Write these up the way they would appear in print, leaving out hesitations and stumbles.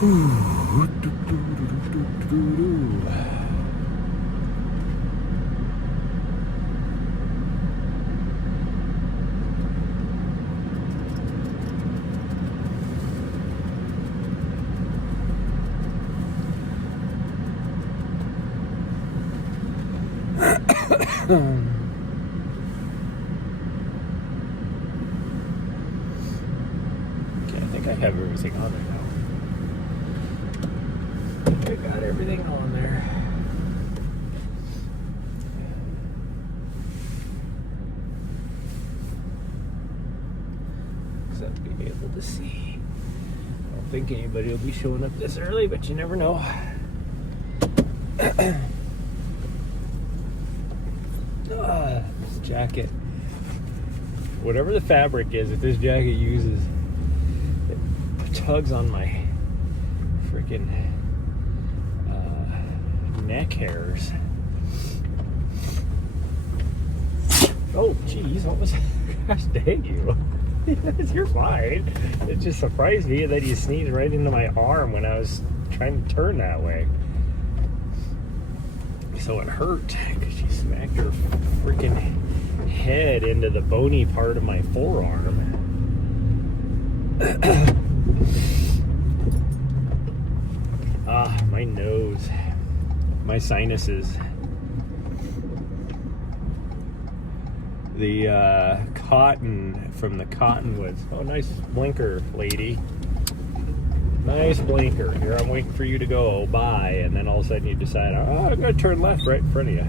Okay, I think I have everything on there now. I got everything on there. Except being able to see. I don't think anybody will be showing up this early, but you never know. This jacket, whatever the fabric is, if this jacket uses, it tugs on my freaking neck hairs. Oh, geez, what was that? Gosh dang you. You're fine. It just surprised me that you sneezed right into my arm when I was trying to turn that way. So it hurt because she smacked her freaking head into the bony part of my forearm. My nose, my sinuses. The cotton from the cottonwoods. Oh, nice blinker, lady. Nice blinker. Here, I'm waiting for you to go by, and then all of a sudden you decide, oh, I'm going to turn left right in front of you.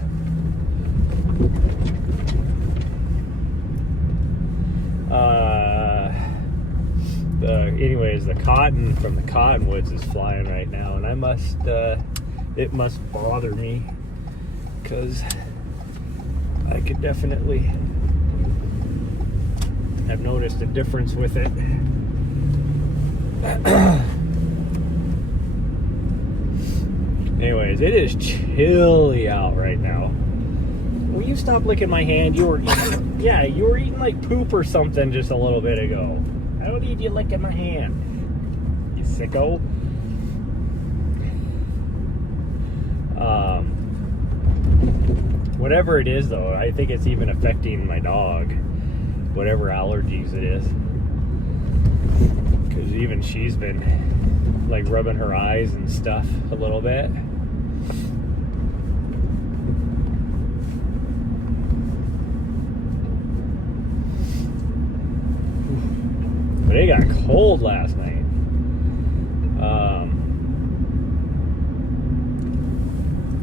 Anyways, the cotton from the cottonwoods is flying right now, and it must bother me, because I could definitely have noticed a difference with it. Anyways, it is chilly out right now. Will you stop licking my hand? You were eating, yeah, you were eating like poop or something just a little bit ago. I don't need you licking my hand, you sicko. Whatever it is, though, I think it's even affecting my dog. Whatever allergies it is, because even she's been like rubbing her eyes and stuff a little bit. But it got cold last night.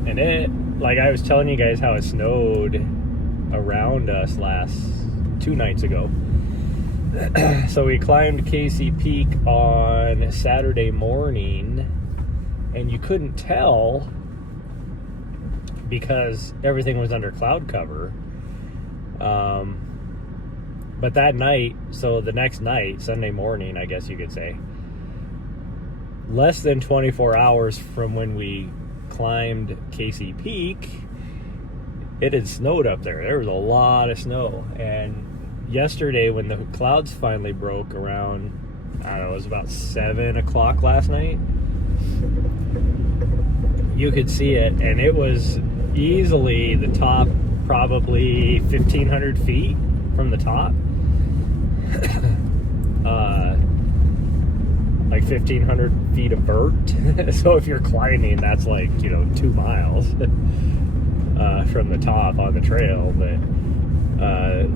And it, like I was telling you guys how it snowed around us 2 nights ago. So we climbed Casey Peak on Saturday morning, and you couldn't tell because everything was under cloud cover. But that night, so the next night, Sunday morning, I guess you could say, less than 24 hours from when we climbed Casey Peak, it had snowed up there. There was a lot of snow. And yesterday, when the clouds finally broke around, I don't know, it was about 7 o'clock last night, you could see it, and it was easily the top, probably 1,500 feet from the top. Like 1,500 feet of vert. So if you're climbing, that's like, 2 miles from the top on the trail. But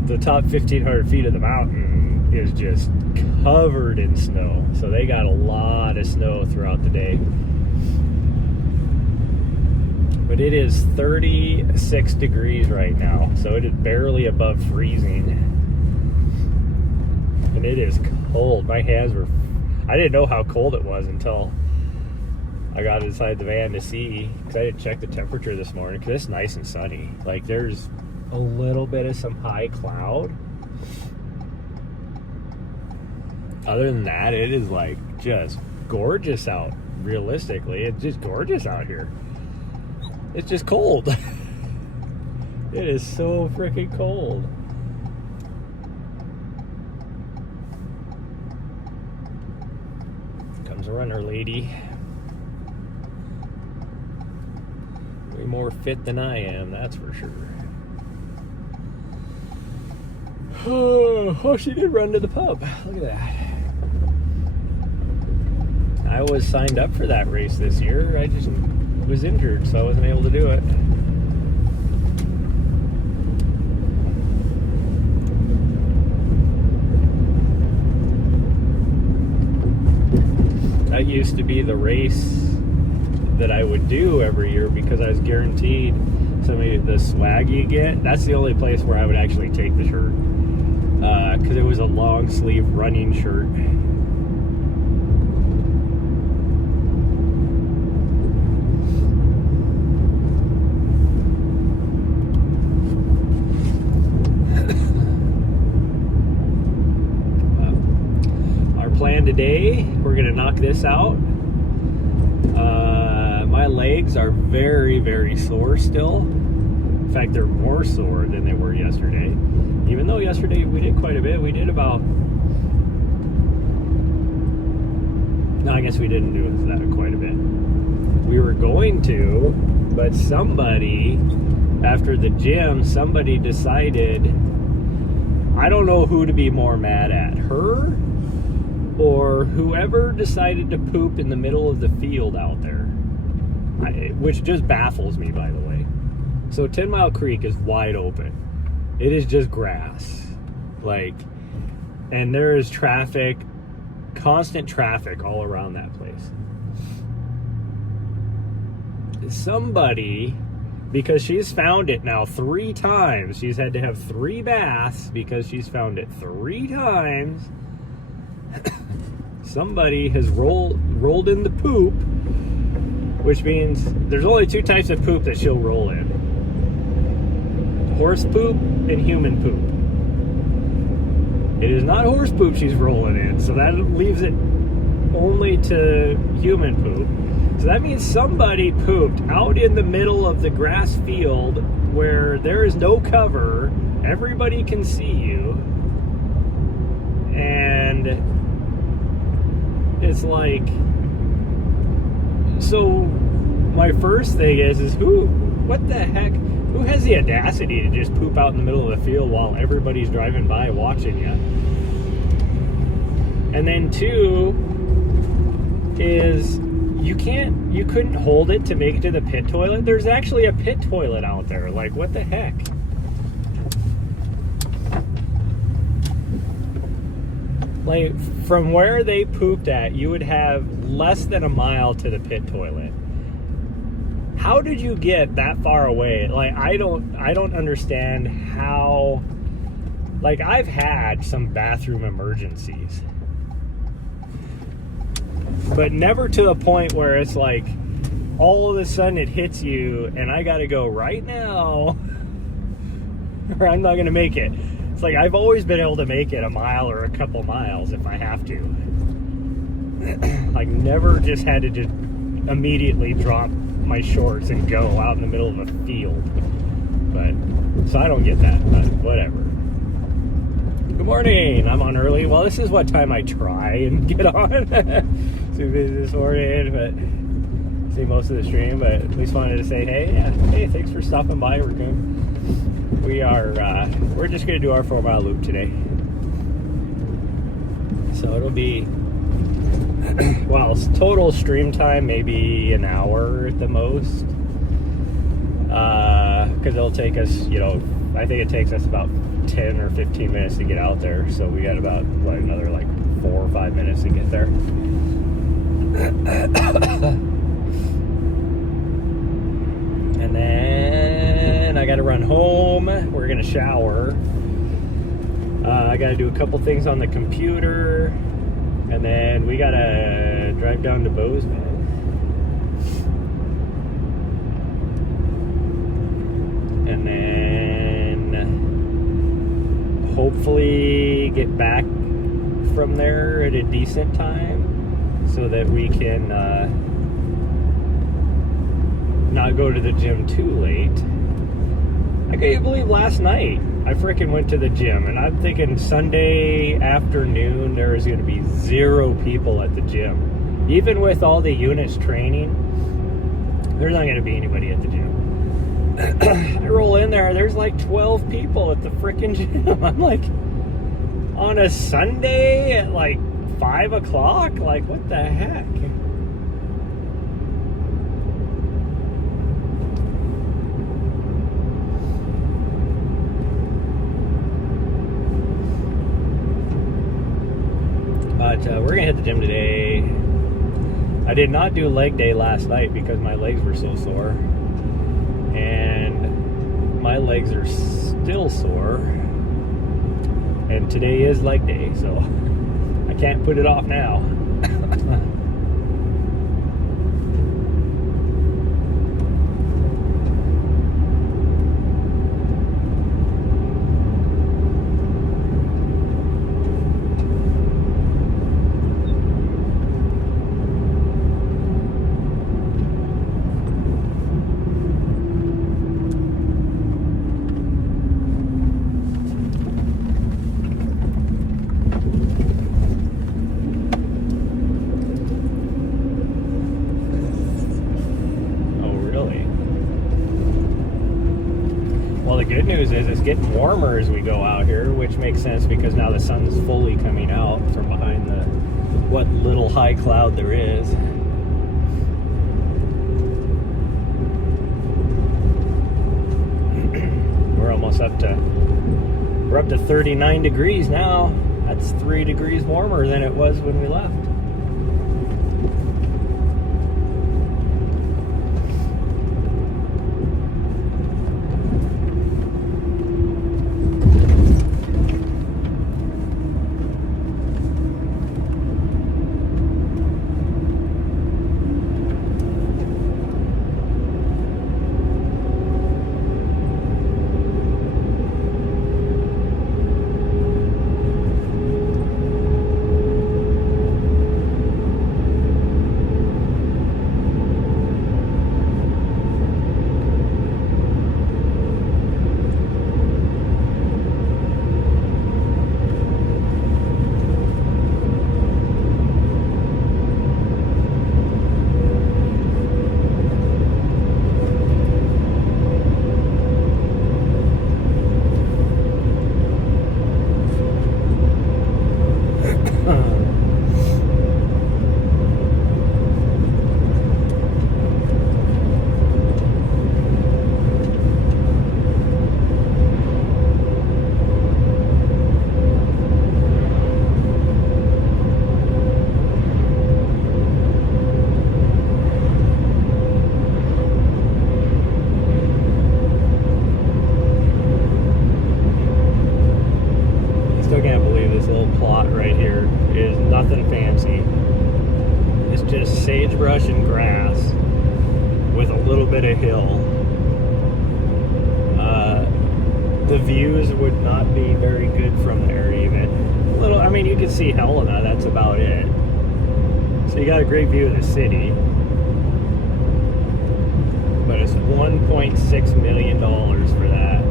the top 1,500 feet of the mountain is just covered in snow. So they got a lot of snow throughout the day. But it is 36 degrees right now, so it is barely above freezing. And it is cold. My hands were... I didn't know how cold it was until I got inside the van to see, because I didn't check the temperature this morning, because it's nice and sunny. Like, there's a little bit of some high cloud. Other than that, it is like just gorgeous out. Realistically, it's just gorgeous out here. It's just cold. It is so freaking cold. Tom's runner lady. Way more fit than I am, that's for sure. Oh, she did run to the pub. Look at that. I was signed up for that race this year. I just was injured, so I wasn't able to do it. That used to be the race that I would do every year because I was guaranteed some of the swag you get. That's the only place where I would actually take the shirt, because it was a long sleeve running shirt. Our plan today, we're gonna knock this out. My legs are very, very sore still. In fact, they're more sore than they were yesterday. Even though yesterday we did quite a bit. We did about... No, I guess we didn't do that quite a bit. We were going to, but somebody, after the gym, somebody decided... I don't know who to be more mad at. Her or whoever decided to poop in the middle of the field out there. Which just baffles me, by the way. So 10 Mile Creek is wide open. It is just grass. And there is traffic, constant traffic all around that place. Somebody, because she's found it now 3 times, she's had to have 3 baths because she's found it 3 times. Somebody has rolled in the poop, which means there's only 2 types of poop that she'll roll in: horse poop and human poop. It is not horse poop she's rolling in, so that leaves it only to human poop. So that means somebody pooped out in the middle of the grass field where there is no cover, everybody can see you, and it's like... So my first thing is what the heck, who has the audacity to just poop out in the middle of the field while everybody's driving by watching you? And then 2 is you couldn't hold it to make it to the pit toilet. There's actually a pit toilet out there. Like, what the heck? Like, from where they pooped at, you would have less than a mile to the pit toilet. How did you get that far away? Like, I don't understand how... Like, I've had some bathroom emergencies, but never to a point where it's like, all of a sudden it hits you, and I gotta go right now, or I'm not gonna make it. It's like, I've always been able to make it a mile or a couple miles if I have to. Like, never just had to just immediately drop my shorts and go out in the middle of a field. But, so I don't get that, but whatever. Good morning, I'm on early. Well, this is what time I try and get on. Too busy this morning, but see most of the stream, but at least wanted to say, hey, thanks for stopping by, Raccoon. We're just going to do our 4-mile loop today. So it'll be, well, total stream time, maybe an hour at the most. Because it'll take us, I think it takes us about 10 or 15 minutes to get out there. So we got about, another 4 or 5 minutes to get there. And then I got to run home. We're going to shower. I got to do a couple things on the computer. And then we got to drive down to Bozeman. And then hopefully get back from there at a decent time so that we can not go to the gym too late. I can't believe last night I freaking went to the gym, and I'm thinking Sunday afternoon there is going to be 0 people at the gym. even with all the units training, there's not going to be anybody at the gym. I roll in there, there's like 12 people at the freaking gym. I'm like, on a Sunday at like 5 o'clock? Like, what the heck? But we're gonna hit the gym today. I did not do leg day last night because my legs were so sore. And my legs are still sore. And today is leg day, so I can't put it off now. Well, the good news is it's getting warmer as we go out here, which makes sense because now the sun's fully coming out from behind the what little high cloud there is. We're almost up to 39 degrees now. That's 3 degrees warmer than it was when we left. Still can't believe this little plot right here is nothing fancy. It's just sagebrush and grass with a little bit of hill. The views would not be very good from there even. I mean, you can see Helena, that's about it. So you got a great view of the city. But it's $1.6 million for that.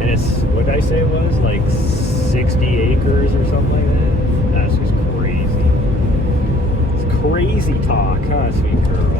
And it's, what did I say it was? Like 60 acres or something like that? That's just crazy. It's crazy talk, huh, sweet girl?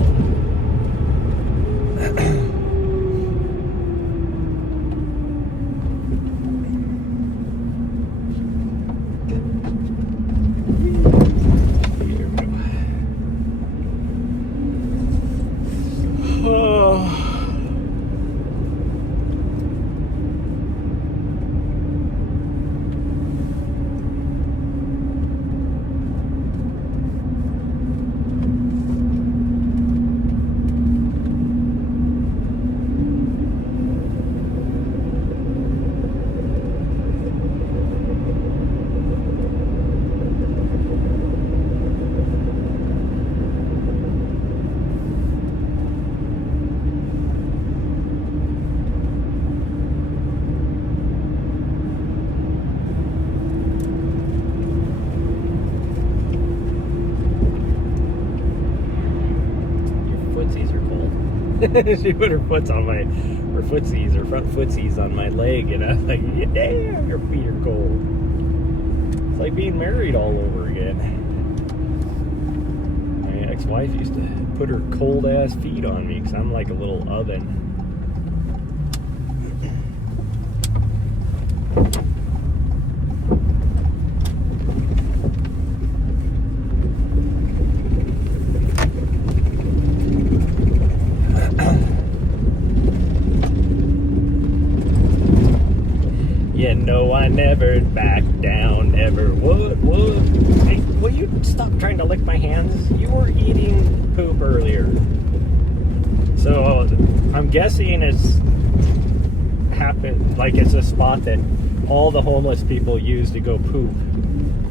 She put her footsies or front footsies on my leg, and I'm like, yeah, your feet are cold. It's like being married all over again. My wife used to put her cold ass feet on me because I'm like a little oven. You know I never back down, never would. Hey, will you stop trying to lick my hands? You were eating poop earlier. So I'm guessing it's happened, like it's a spot that all the homeless people use to go poop.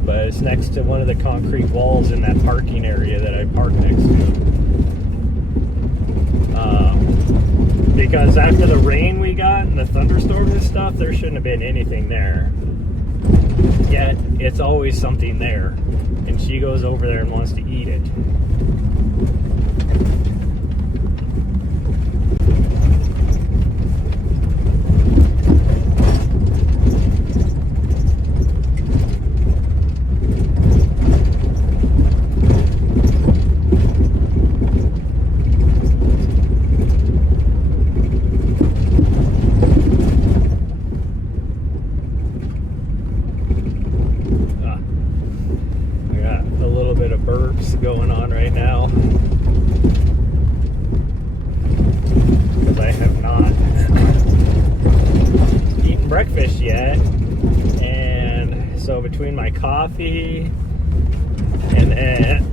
But it's next to one of the concrete walls in that parking area that I park next to. Because after the rain we got and the thunderstorms and stuff, there shouldn't have been anything there. Yet, it's always something there. And she goes over there and wants to eat it. Going on right now because I have not eaten breakfast yet, and so between my coffee and then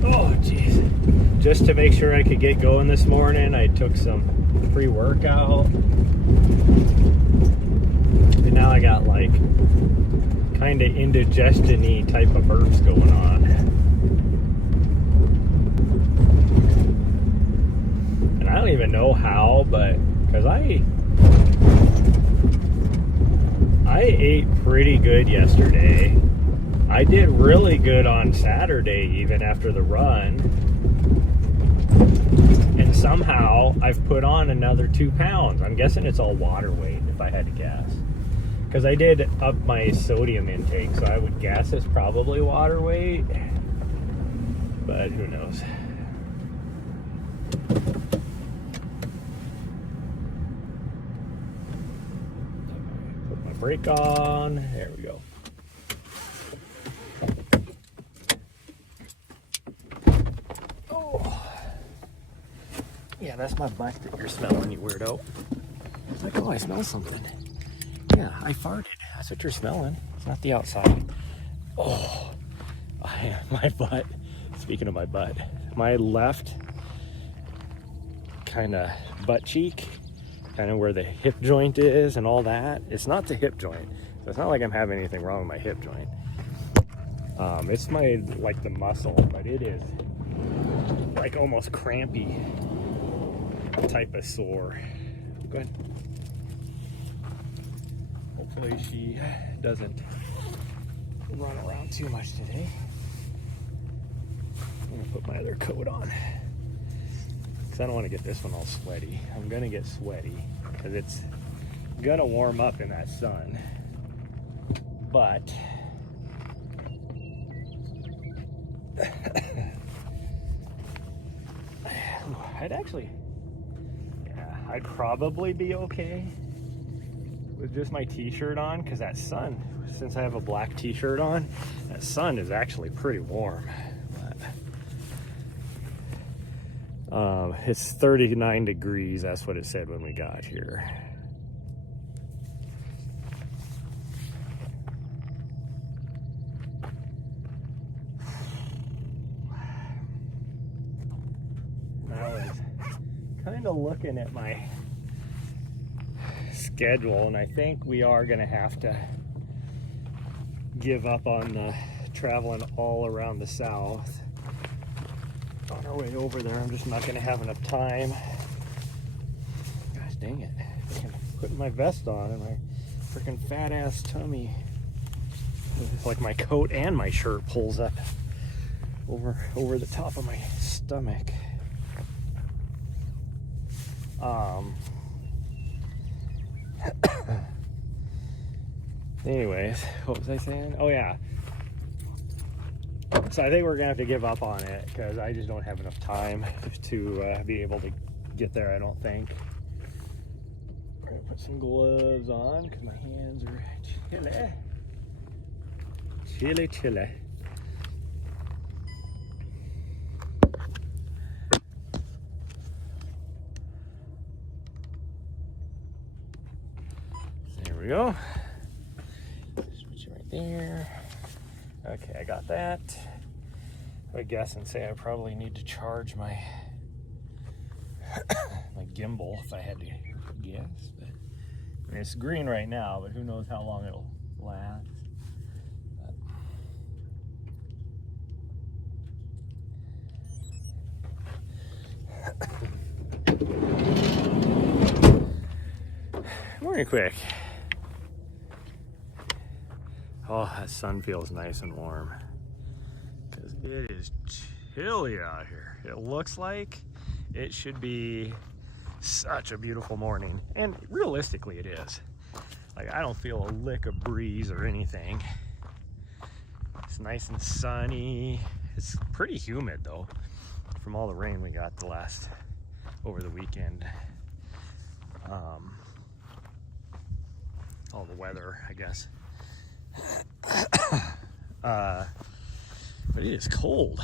just to make sure I could get going this morning, I took some pre-workout, and now I got like kind of indigestion-y type of burps going on. I don't even know how, but because I ate pretty good yesterday. I did really good on Saturday, even after the run. And somehow I've put on another 2 pounds. I'm guessing it's all water weight, if I had to guess. Because I did up my sodium intake, so I would guess it's probably water weight. But who knows? Brake on. There we go. Oh. Yeah, that's my butt that you're smelling, you weirdo. It's like, oh, I smell something. Yeah, I farted. That's what you're smelling. It's not the outside. Oh, my butt. Speaking of my butt, my left kind of butt cheek, kind of where the hip joint is and all that. It's not the hip joint, so it's not like I'm having anything wrong with my hip joint. It's my, like, the muscle, but it is like almost crampy type of sore. Go ahead. Hopefully she doesn't run around too much today. I'm gonna put my other coat on, because I don't want to get this one all sweaty. I'm going to get sweaty because it's going to warm up in that sun. But I'd probably be okay with just my t-shirt on, because that sun, since I have a black t-shirt on, that sun is actually pretty warm. It's 39 degrees. That's what it said when we got here. I was kind of looking at my schedule, and I think we are going to have to give up on the traveling all around the South. On our way over there, I'm just not going to have enough time. Gosh dang it. I'm putting my vest on and my freaking fat ass tummy, it's like my coat and my shirt pulls up over the top of my stomach. Anyways, what was I saying? Oh yeah. So I think we're gonna have to give up on it because I just don't have enough time to be able to get there, I don't think. We're gonna put some gloves on because my hands are chilly. Chilly, chilly. There we go. Switch it right there. Okay, I got that. I guess and say I probably need to charge my my gimbal if I had to guess. But I mean, it's green right now, but who knows how long it'll last. Morning, quick. Oh, that sun feels nice and warm because it is chilly out here. It looks like it should be such a beautiful morning, and realistically it is. Like, I don't feel a lick of breeze or anything. It's nice and sunny. It's pretty humid though from all the rain we got over the weekend. All the weather, I guess. But it is cold.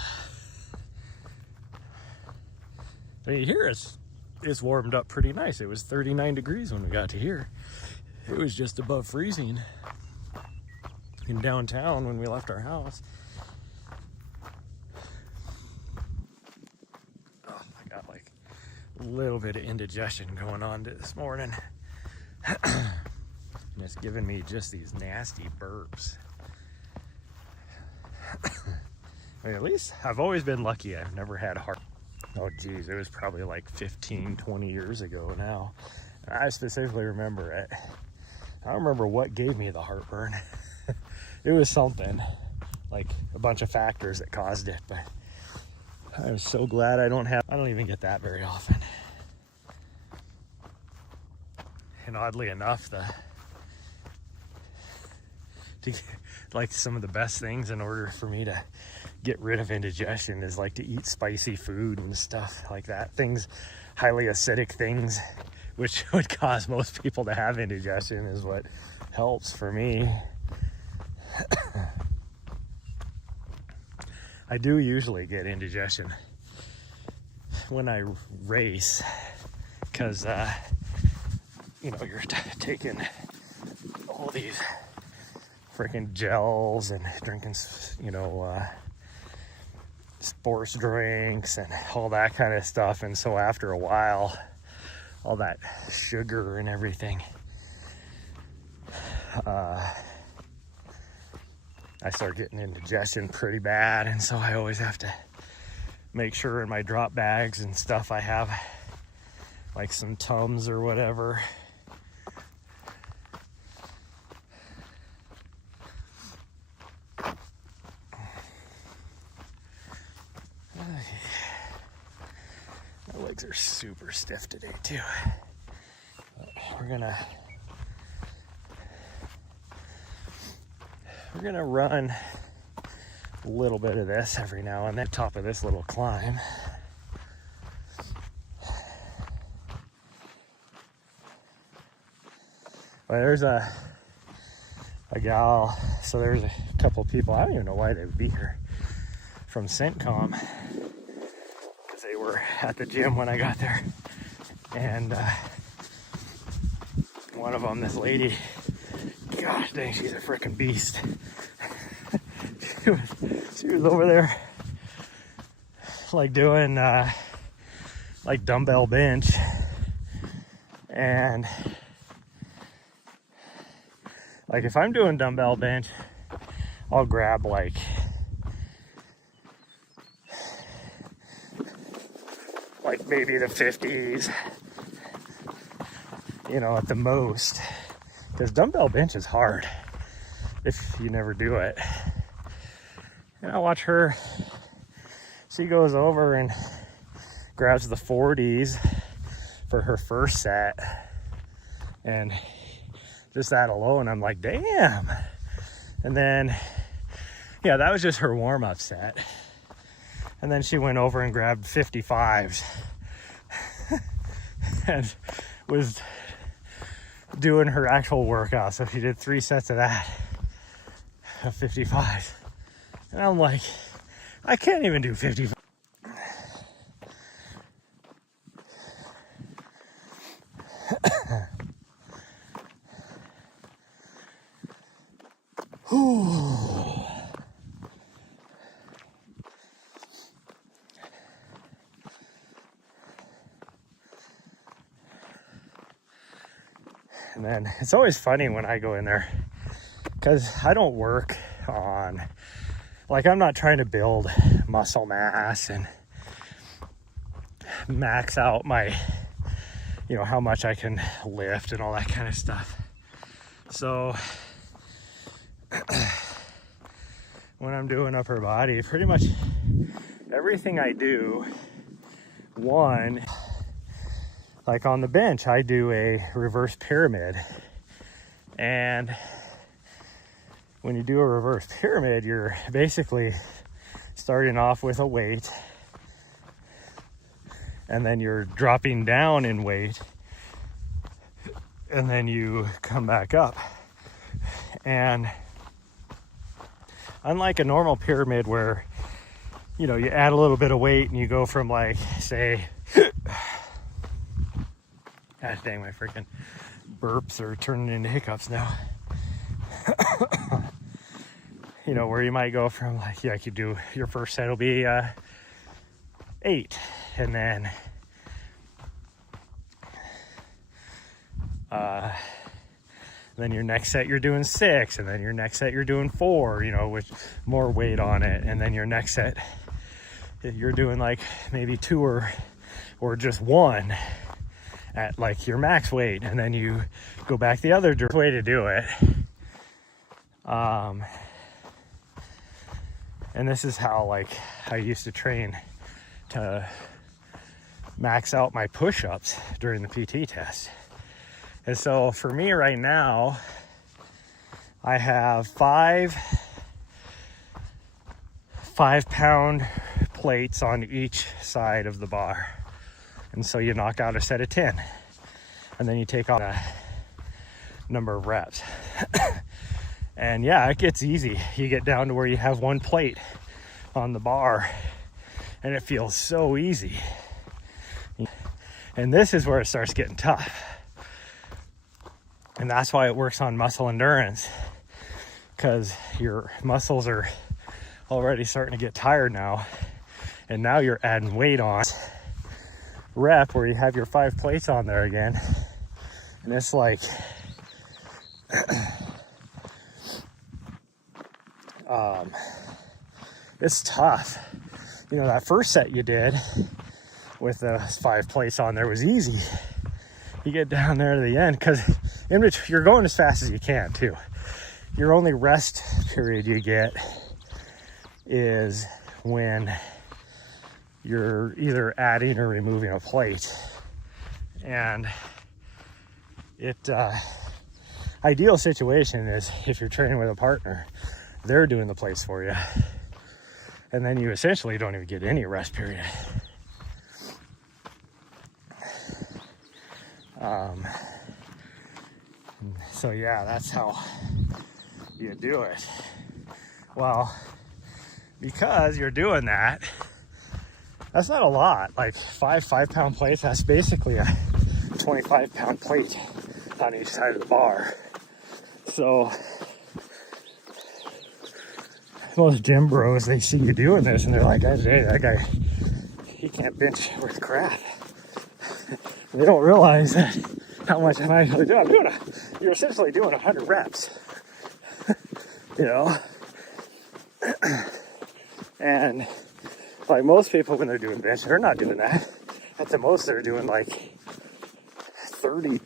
I mean, here it's warmed up pretty nice. It was 39 degrees when we got to here. It was just above freezing in downtown when we left our house. Oh, I got like a little bit of indigestion going on this morning. And it's giving me just these nasty burps. I mean, at least I've always been lucky. I've never had heart. Oh geez, it was probably like 15, 20 years ago now. I specifically remember it. I don't remember what gave me the heartburn. It was something, like a bunch of factors that caused it, but I'm so glad I don't even get that very often. And oddly enough, like some of the best things in order for me to get rid of indigestion is like to eat spicy food and stuff like that. Things, highly acidic things, which would cause most people to have indigestion, is what helps for me. I do usually get indigestion when I race because, you know, you're taking all these freaking gels and drinking, you know, sports drinks and all that kind of stuff. And so after a while, all that sugar and everything, I start getting indigestion pretty bad. And so I always have to make sure in my drop bags and stuff I have like some Tums or whatever. My legs are super stiff today too. We're gonna run a little bit of this every now and then, top of this little climb. Well, there's a gal, so there's a couple people, I don't even know why they would be here, from CENTCOM, because they were at the gym when I got there. And one of them, this lady, gosh dang, she's a freaking beast. she was over there like doing like dumbbell bench, and like if I'm doing dumbbell bench, I'll grab like maybe the 50s, you know, at the most, because dumbbell bench is hard if you never do it. And I watch her, she goes over and grabs the 40s for her first set, and just that alone, I'm like, damn. And then Yeah, that was just her warm-up set. And then she went over and grabbed 55s and was doing her actual workout. So she did 3 sets of that, of 55s. And I'm like, I can't even do 55. And then it's always funny when I go in there because I don't work on, like, I'm not trying to build muscle mass and max out my, you know, how much I can lift and all that kind of stuff. So when I'm doing upper body, pretty much everything I do, one, like on the bench, I do a reverse pyramid. And when you do a reverse pyramid, you're basically starting off with a weight, and then you're dropping down in weight, and then you come back up. And unlike a normal pyramid where, you know, you add a little bit of weight and you go from, like, say, gosh dang, my freaking burps are turning into hiccups now. You know, where you might go from, like, yeah, you do, your first set will be 8, and then your next set you're doing 6, and then your next set you're doing 4, you know, with more weight on it, and then your next set you're doing like maybe 2 or just 1 at like your max weight, and then you go back the other way to do it. And this is how, like, I used to train to max out my push-ups during the PT test. And so for me right now, I have 5-pound plates on each side of the bar. And so you knock out a set of 10, and then you take on a number of reps. And yeah, it gets easy. You get down to where you have 1 plate on the bar, and it feels so easy. And this is where it starts getting tough. And that's why it works on muscle endurance, because your muscles are already starting to get tired now. And now you're adding weight on rep where you have your 5 plates on there again. And it's like, it's tough. You know, that first set you did with the 5 plates on there was easy. You get down there to the end, because in between, you're going as fast as you can too. Your only rest period you get is when you're either adding or removing a plate. And ideal situation is if you're training with a partner, they're doing the plates for you, and then you essentially don't even get any rest period. So yeah, that's how you do it. Well, because you're doing that, that's not a lot. Like 5-pound plates, that's basically a 25-pound plate on each side of the bar. So most gym bros, they see you doing this and they're like, hey, that guy, he can't bench worth crap. They don't realize that how much am I actually doing. You're essentially doing 100 reps. You know? And like most people when they're doing bench, they're not doing that. At the most they're doing like 30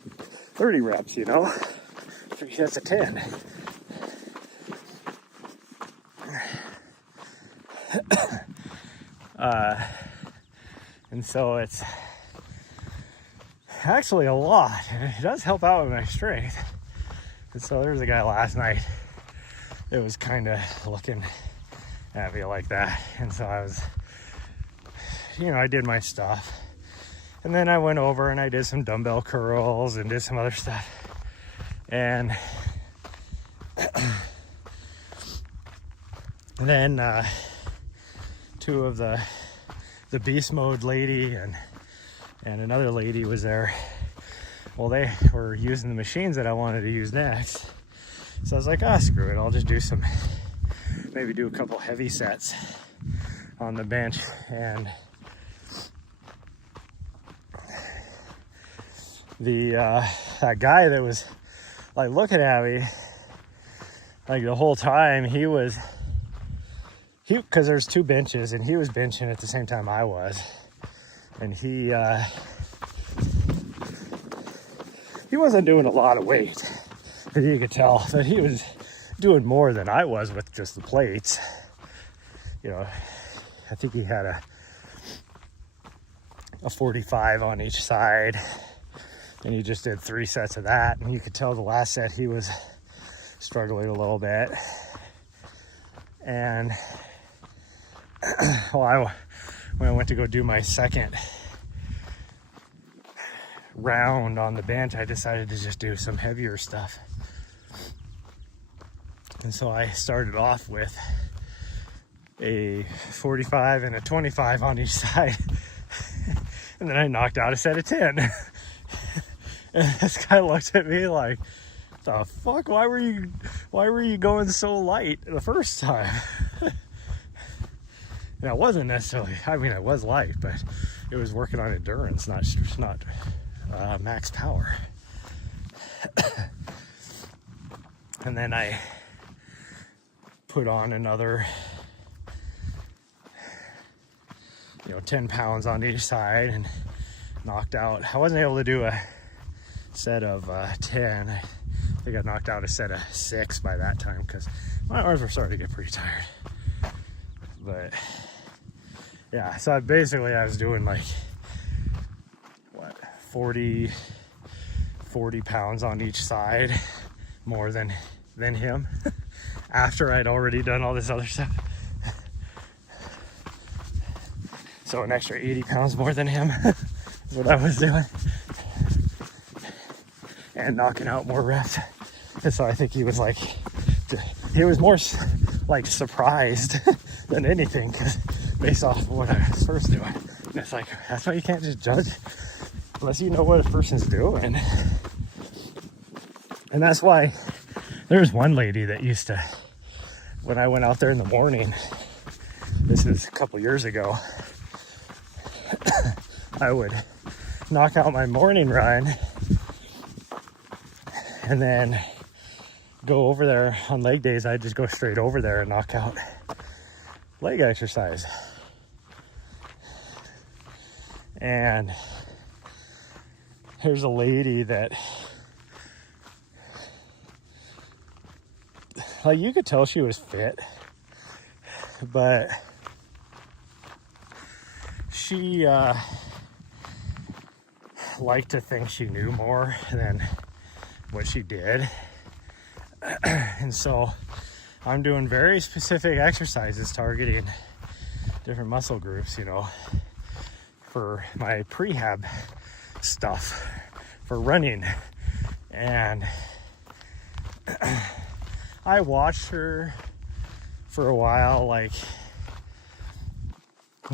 reps, you know? 3 sets of 10. And so it's actually a lot, and it does help out with my strength. And so there's a guy last night that was kind of looking at me like that. And so I was, I did my stuff. And then I went over and I did some dumbbell curls and did some other stuff. And then two of the beast mode lady and another lady was there. Well, they were using the machines that I wanted to use next. So I was like, screw it. I'll just maybe do a couple heavy sets on the bench. And that guy that was like looking at me like the whole time, because there's two benches and he was benching at the same time I was. And he wasn't doing a lot of weight, but you could tell that he was doing more than I was with just the plates. I think he had a 45 on each side, and he just did 3 sets of that. And you could tell the last set he was struggling a little bit. And when I went to go do my second round on the bench, I decided to just do some heavier stuff. And so I started off with a 45 and a 25 on each side. And then I knocked out a set of 10. And this guy looked at me like, the fuck? Why were you going so light the first time? And I wasn't necessarily, I was light, but it was working on endurance, not max power. And then I put on another 10 pounds on each side and knocked out. I wasn't able to do a set of 10. I think I knocked out a set of 6 by that time because my arms were starting to get pretty tired. But yeah, so I was doing like 40 pounds on each side more than him after I'd already done all this other stuff. So an extra 80 pounds more than him is what I was doing, and knocking out more reps. And so I think he was more like surprised than anything, because based off of what I was first doing. And it's like, that's why you can't just judge unless you know what a person's doing. And that's why there's one lady that used to, when I went out there in the morning, this is a couple years ago, I would knock out my morning run and then go over there on leg days. I'd just go straight over there and knock out leg exercise. And here's a lady that, like, you could tell she was fit, but she liked to think she knew more than what she did. And so I'm doing very specific exercises targeting different muscle groups, for my prehab stuff for running. And I watched her for a while,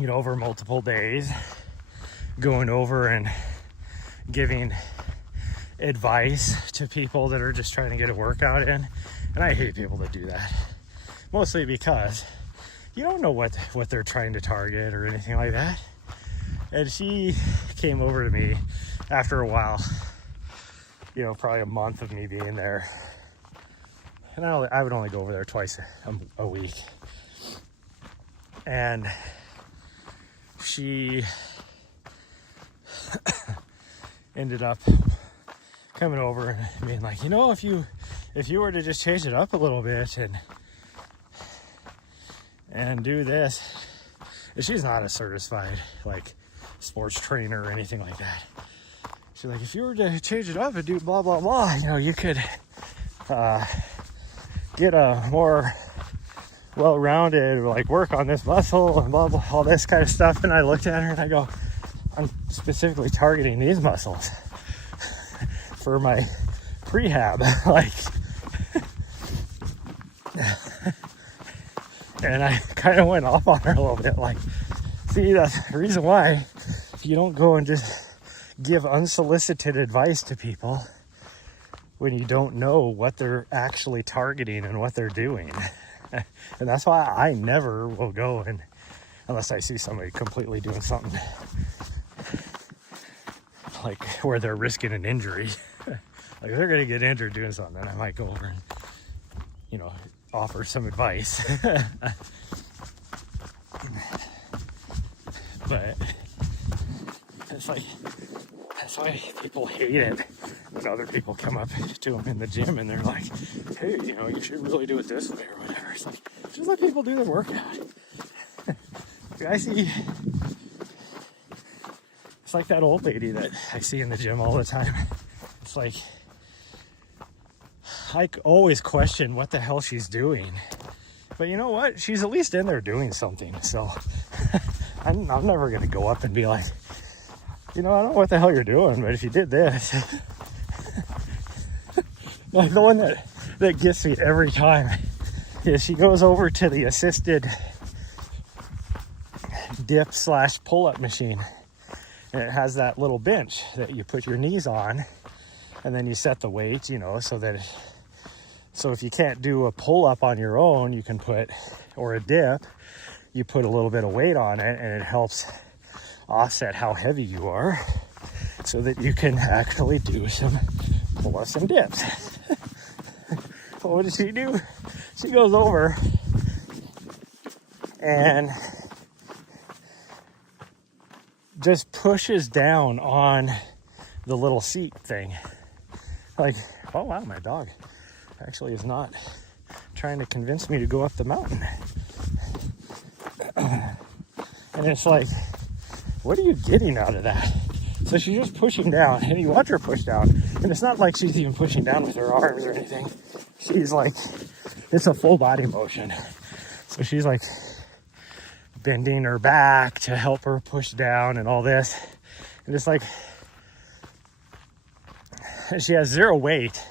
over multiple days, going over and giving advice to people that are just trying to get a workout in. And I hate people that do that, mostly because you don't know what they're trying to target or anything like that. And she came over to me after a while, probably a month of me being there. And I would only go over there twice a week. And she ended up coming over and being like, if you were to just change it up a little bit and do this. And she's not a certified sports trainer or anything like that. She's like, if you were to change it up and do blah blah blah, you could get a more well-rounded, like work on this muscle and blah, blah, all this kind of stuff. And I looked at her and I go, I'm specifically targeting these muscles for my prehab. Like, and I kind of went off on her a little bit. Like, see, that's the reason why you don't go and just give unsolicited advice to people when you don't know what they're actually targeting and what they're doing. And that's why I never will go and, unless I see somebody completely doing something like where they're risking an injury. Like if they're gonna get injured doing something, then I might go over and, you know, offer some advice. But it's like, that's why people hate it when other people come up to them in the gym and they're like, hey, you know, you should really do it this way or whatever. It's like, just let people do their workout. I see, it's like that old lady that I see in the gym all the time. It's like, I always question what the hell she's doing. But you know what? She's at least in there doing something. So I'm never going to go up and be like, you know, I don't know what the hell you're doing, but if you did this. Like the one that gets me every time is she goes over to the assisted dip / pull-up machine. And it has that little bench that you put your knees on and then you set the weight, you know, so if you can't do a pull-up on your own, you can put, or a dip, you put a little bit of weight on it and it helps offset how heavy you are so that you can actually do some pull-ups and dips. What does she do? She goes over and just pushes down on the little seat thing. Like, oh wow, my dog actually is not trying to convince me to go up the mountain. And it's like, what are you getting out of that? So she's just pushing down, and you watch her push down, and it's not like she's even pushing down with her arms or anything. She's like, it's a full body motion. So she's like bending her back to help her push down and all this. And it's like, she has zero weight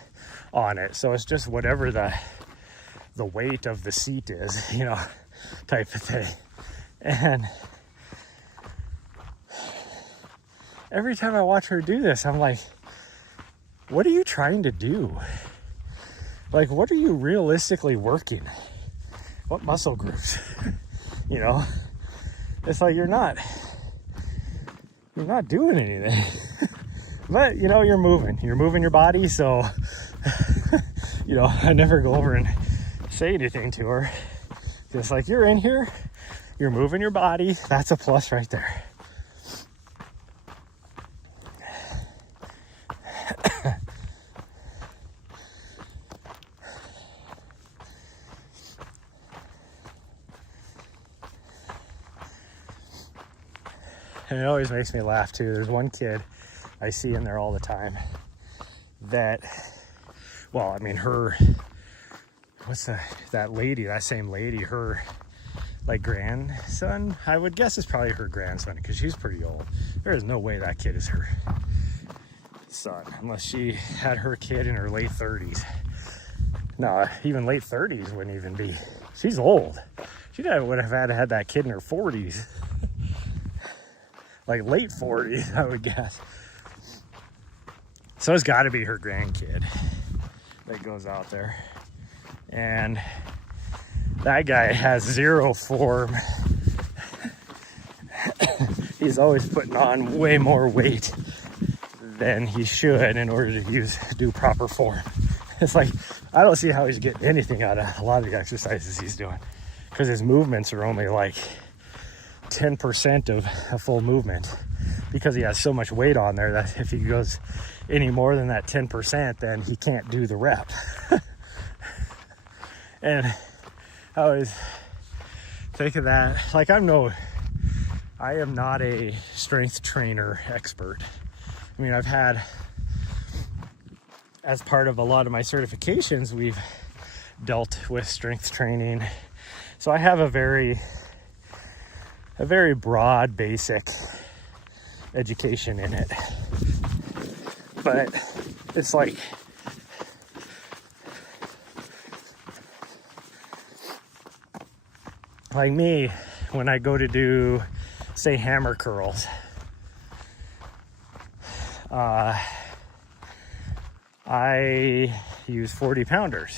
on it. So it's just whatever the weight of the seat is, you know, type of thing. And every time I watch her do this, I'm like, what are you trying to do? Like, what are you realistically working? What muscle groups? You know, it's like you're not doing anything. But, you know, you're moving your body. So, you know, I never go over and say anything to her. Just like, you're in here, you're moving your body. That's a plus right there. And it always makes me laugh too. There's one kid I see in there all the time that, well, I mean, that same lady, her like grandson, I would guess is probably her grandson because she's pretty old. There is no way that kid is her son unless she had her kid in her late 30s. No, even late 30s wouldn't even be. She's old. She would have had that kid in her 40s. Like late 40s, I would guess. So it's got to be her grandkid that goes out there. And that guy has zero form. He's always putting on way more weight than he should in order to do proper form. It's like, I don't see how he's getting anything out of a lot of the exercises he's doing, because his movements are only like 10% of a full movement, because he has so much weight on there that if he goes any more than that 10%, then he can't do the rep. And I always think of that, like, I am not a strength trainer expert. I mean, I've had, as part of a lot of my certifications, we've dealt with strength training, So I have a very broad, basic education in it. But it's like me, when I go to do, say, hammer curls, I use 40 pounders.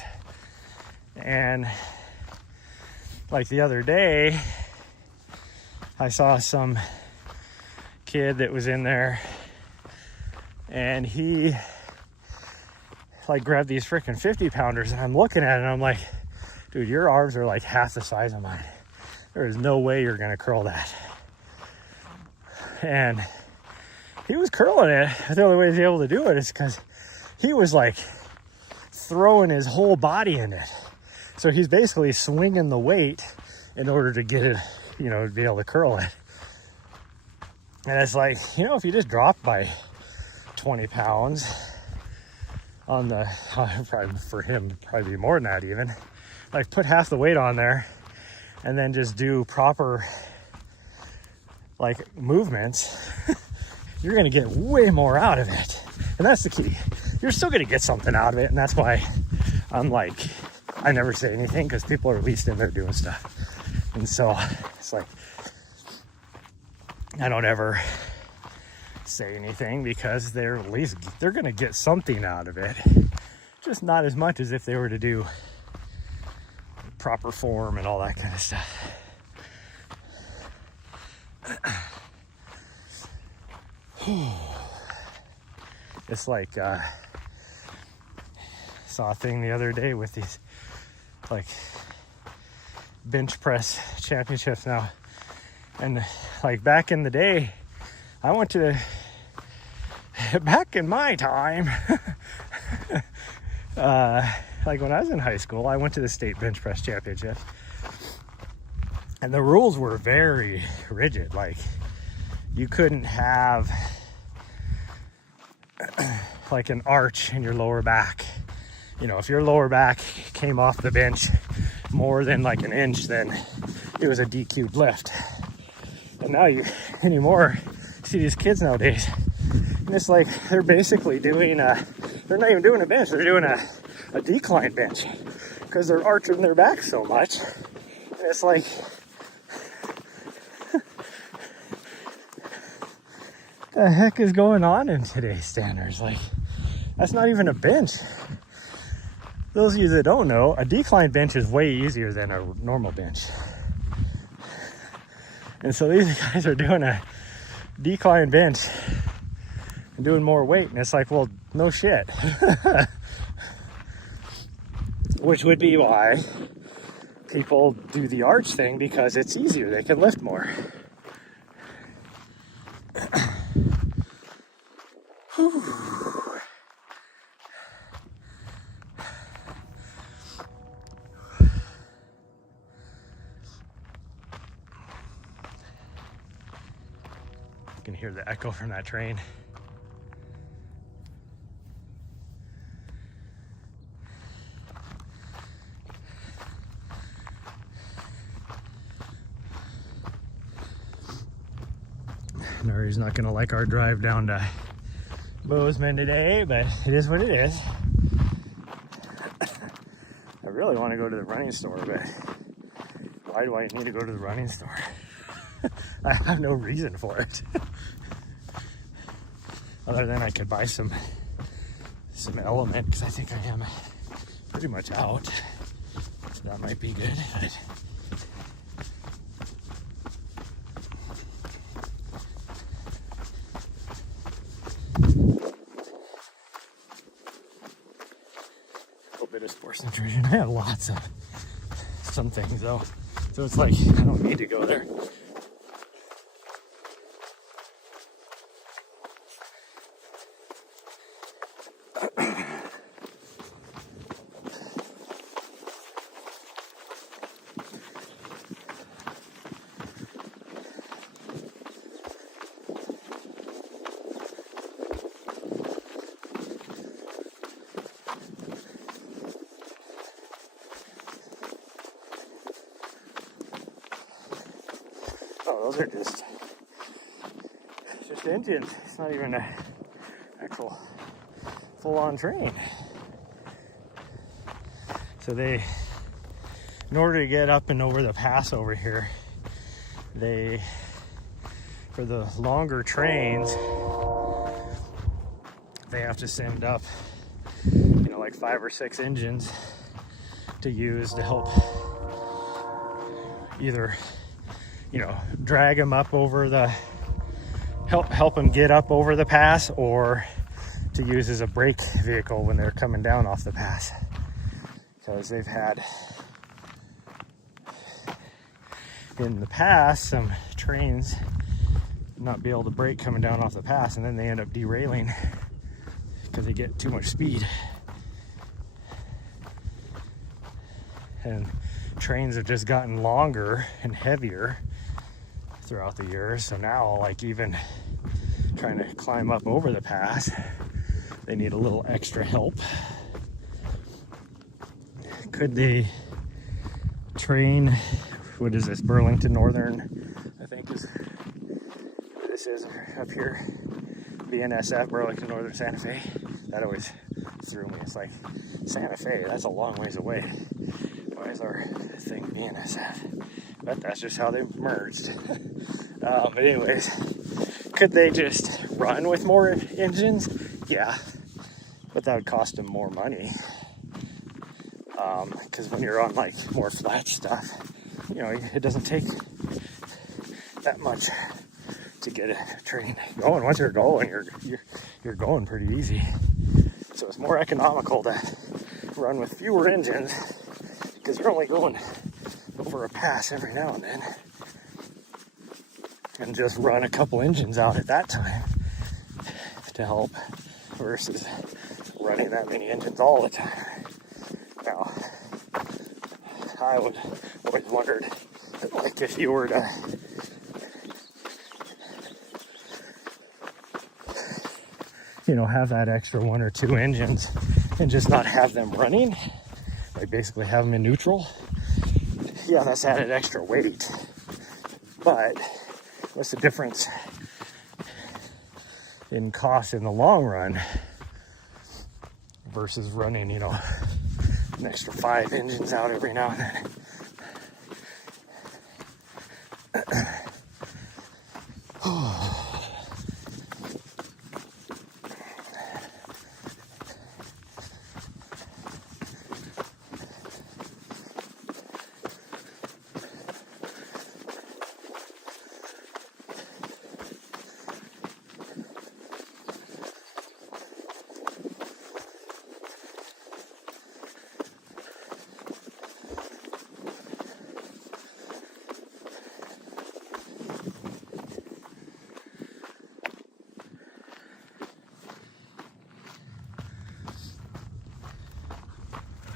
And like the other day, I saw some kid that was in there, and he like grabbed these freaking 50 pounders, and I'm looking at it and I'm like, dude, your arms are like half the size of mine. There is no way you're gonna curl that. And he was curling it. The only way to be able to do it is because he was like throwing his whole body in it. So he's basically swinging the weight in order to get it, you know, to be able to curl it. And it's like, you know, if you just drop by 20 pounds on the, probably for him, probably more than that even, like put half the weight on there and then just do proper like movements, you're gonna get way more out of it. And that's the key. You're still gonna get something out of it. And that's why I'm like, I never say anything, because people are at least in there doing stuff. And so it's like, I don't ever say anything, because they're at least, they're gonna get something out of it. Just not as much as if they were to do proper form and all that kind of stuff. It's like saw a thing the other day with these like bench press championships now, and like back in the day, I went to back in my time like when I was in high school, I went to the state bench press championship, and the rules were very rigid. Like you couldn't have like an arch in your lower back. You know, if your lower back came off the bench more than like an inch, then it was a DQ'd lift. And now anymore, see these kids nowadays, and it's like they're basically doing they're not even doing a bench, they're doing a decline bench, because they're arching their back so much. And it's like, the heck is going on in today's standards? Like, that's not even a bench. Those of you that don't know, a decline bench is way easier than a normal bench. And so these guys are doing a decline bench and doing more weight, and it's like, well, no shit. Which would be why people do the arch thing, because it's easier, they can lift more. You can hear the echo from that train. Nahri's not gonna like our drive down to Bozeman today, but it is what it is. I really want to go to the running store, but why do I need to go to the running store? I have no reason for it. Other than I could buy some Element, because I think I am pretty much out. So that might be good, but bit of sports nutrition. I have lots of some things though, so it's like I don't need to go there. those are just engines. It's not even an actual full-on train. So they, in order to get up and over the pass over here, they, for the longer trains, they have to send up, you know, like 5 or 6 engines to use to help either, you know, drag them up over the, help them get up over the pass, or to use as a brake vehicle when they're coming down off the pass. Because they've had, in the past, some trains not be able to brake coming down off the pass, and then they end up derailing because they get too much speed. And trains have just gotten longer and heavier throughout the years, so now, like, even trying to climb up over the pass, they need a little extra help. Could they train, what is this, Burlington Northern, I think is, this is up here, BNSF, Burlington Northern Santa Fe. That always threw me. It's like, Santa Fe, that's a long ways away. Why is our thing BNSF? But that's just how they merged. But anyways, could they just run with more engines? Yeah, but that would cost them more money. Because when you're on like more flat stuff, you know, it doesn't take that much to get a train going. Once you're going, you're going pretty easy. So it's more economical to run with fewer engines, because you're only going over a pass every now and then, and just run a couple engines out at that time to help, versus running that many engines all the time. Now, I would always wondered, like, if you were to have that extra 1 or 2 engines and just not have them running, like basically have them in neutral. Yeah, that's added extra weight, but what's the difference in cost in the long run versus running, an extra 5 engines out every now and then?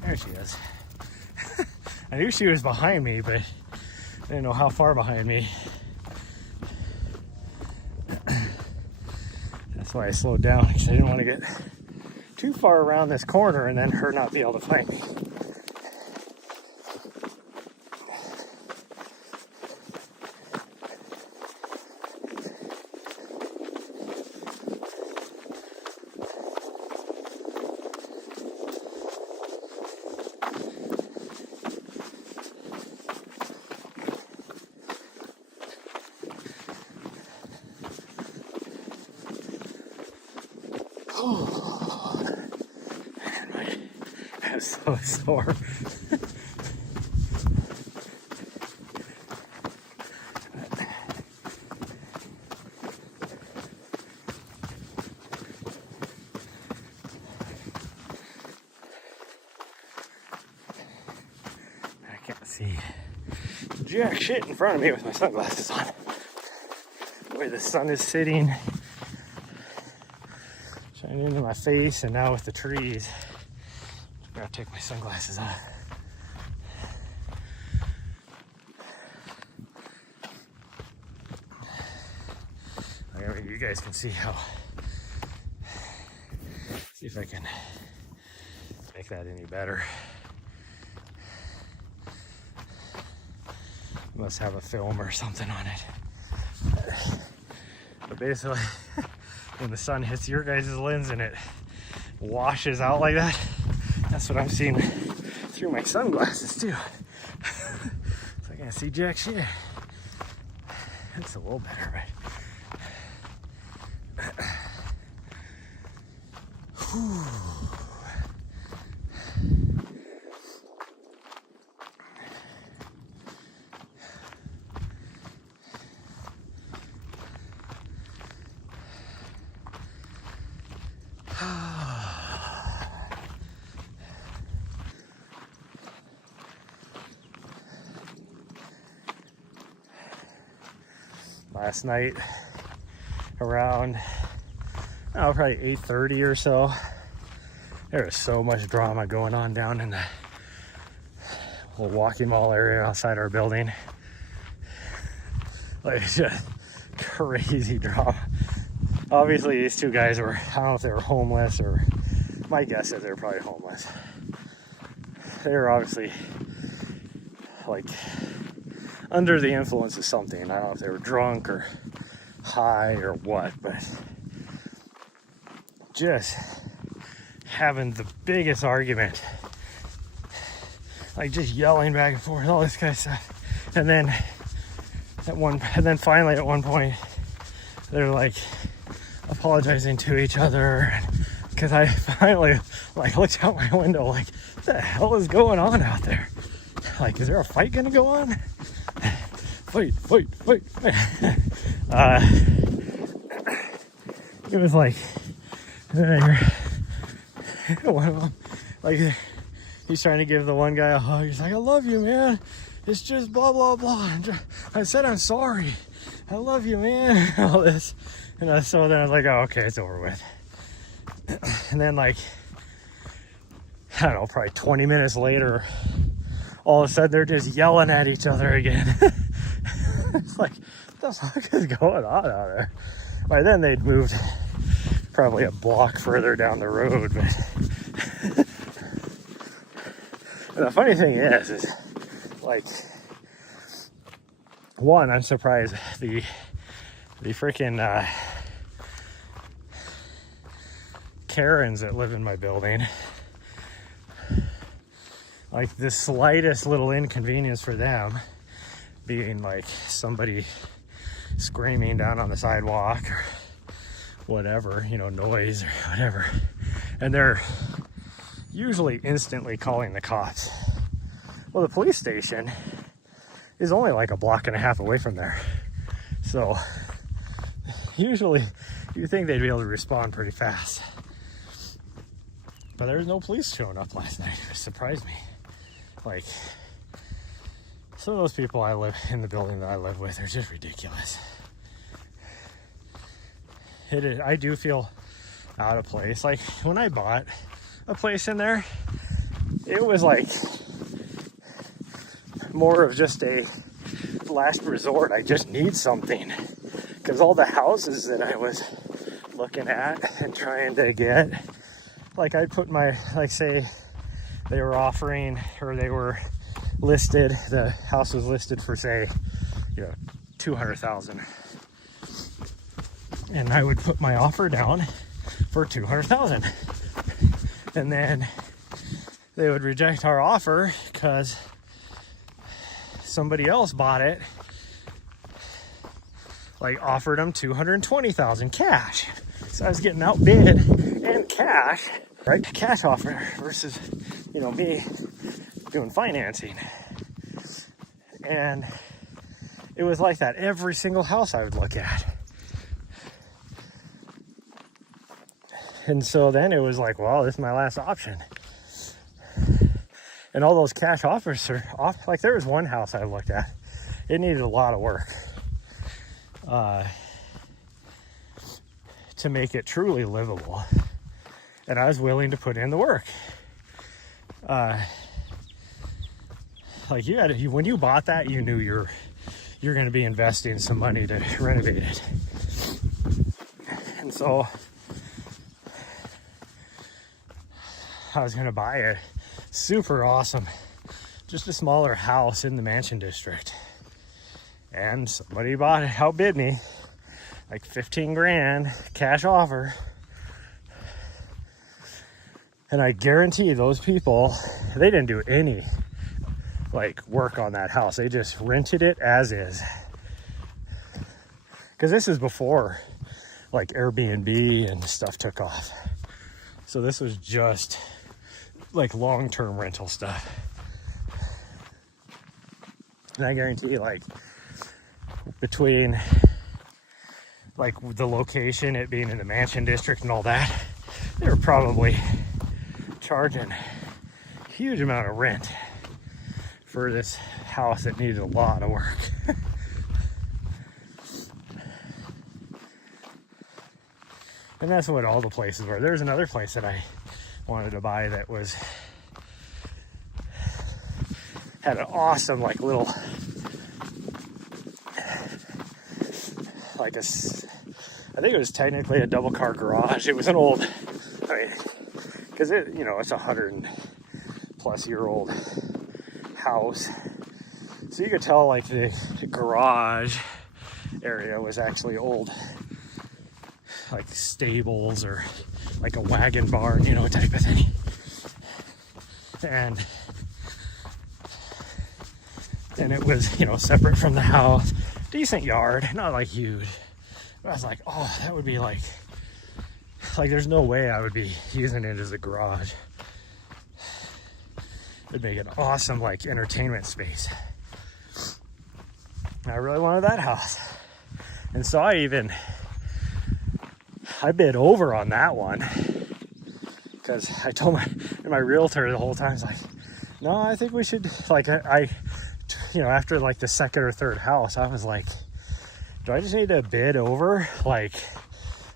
There she is. I knew she was behind me, but I didn't know how far behind me. That's why I slowed down, because I didn't want to get too far around this corner and then her not be able to find me. Oh, man, my head is so sore. I can't see jack shit in front of me with my sunglasses on. The way the sun is sitting, shining into my face, and now with the trees, I gotta take my sunglasses off. I mean, you guys can see how. See if I can make that any better. Must have a film or something on it. basically, when the sun hits your guys' lens and it washes out like that, that's what I'm seeing through my sunglasses too. So I can't see jack shit. It's a little better, but whew. Last night around probably 8:30 or so, there was so much drama going on down in the little walking mall area outside our building. Like, just crazy drama. Obviously these two guys were, I don't know if they were homeless, or my guess is they were probably homeless. They were obviously like under the influence of something. I don't know if they were drunk or high or what, but just having the biggest argument, like just yelling back and forth, all this kind of stuff. And then finally at one point, they're like apologizing to each other, because I finally like looked out my window like, what the hell is going on out there? Like, is there a fight gonna go on? Fight. It was like, one of them, like, he's trying to give the one guy a hug. He's like, I love you, man. It's just blah, blah, blah. I said, I'm sorry. I love you, man. All this. And so then I was like, oh, okay, it's over with. And then, like, I don't know, probably 20 minutes later, all of a sudden they're just yelling at each other again. It's like, what the fuck is going on out there? By then they'd moved probably a block further down the road, but and the funny thing is like, one, I'm surprised the freaking Karens that live in my building, like the slightest little inconvenience for them being like somebody screaming down on the sidewalk or whatever, you know, noise or whatever, and they're usually instantly calling the cops. Well, the police station is only like a block and a half away from there, so usually you think they'd be able to respond pretty fast, but there was no police showing up last night. It surprised me. Like, some of those people I live in the building that I live with are just ridiculous. It is, I do feel out of place. Like, when I bought a place in there, it was like more of just a last resort. I just need something, because all the houses that I was looking at and trying to get, like, I put my, like, say they were offering, or they were listed, the house was listed for, say, you know, 200,000, and I would put my offer down for 200,000, and then they would reject our offer because somebody else bought it, like offered them 220,000 cash. So I was getting outbid and cash, right? Cash offer versus, you know, me doing financing. And it was like that every single house I would look at. And so then it was like, well, this is my last option. And all those cash offers are off. Like, there was one house I looked at, it needed a lot of work to make it truly livable, and I was willing to put in the work. Like, you had to, when you bought that, you knew you're going to be investing some money to renovate it. And so I was going to buy it. Super awesome, just a smaller house in the Mansion District, and somebody bought it, outbid me. like 15 grand cash offer. And I guarantee those people, they didn't do any like work on that house. They just rented it as is. Because this is before like Airbnb and stuff took off. So this was just like long-term rental stuff. And I guarantee like between like the location, it being in the mansion district and all that, they were probably charging a huge amount of rent for this house that needed a lot of work. And that's what all the places were. There's another place that I wanted to buy that had an awesome like little like I think it was technically a double car garage. It was an old, I mean, because it, you know, it's 100+ year old house, so you could tell like the garage area was actually old, like stables or like a wagon barn, you know, type of thing. And it was, you know, separate from the house, decent yard, not like huge. But I was like, oh, that would be like there's no way I would be using it as a garage. It'd make an awesome like entertainment space. And I really wanted that house. And so I bid over on that one, because I told my realtor the whole time, it's like, no, I think we should, like, I you know, after like the second or third house, I was like, do I just need to bid over? Like,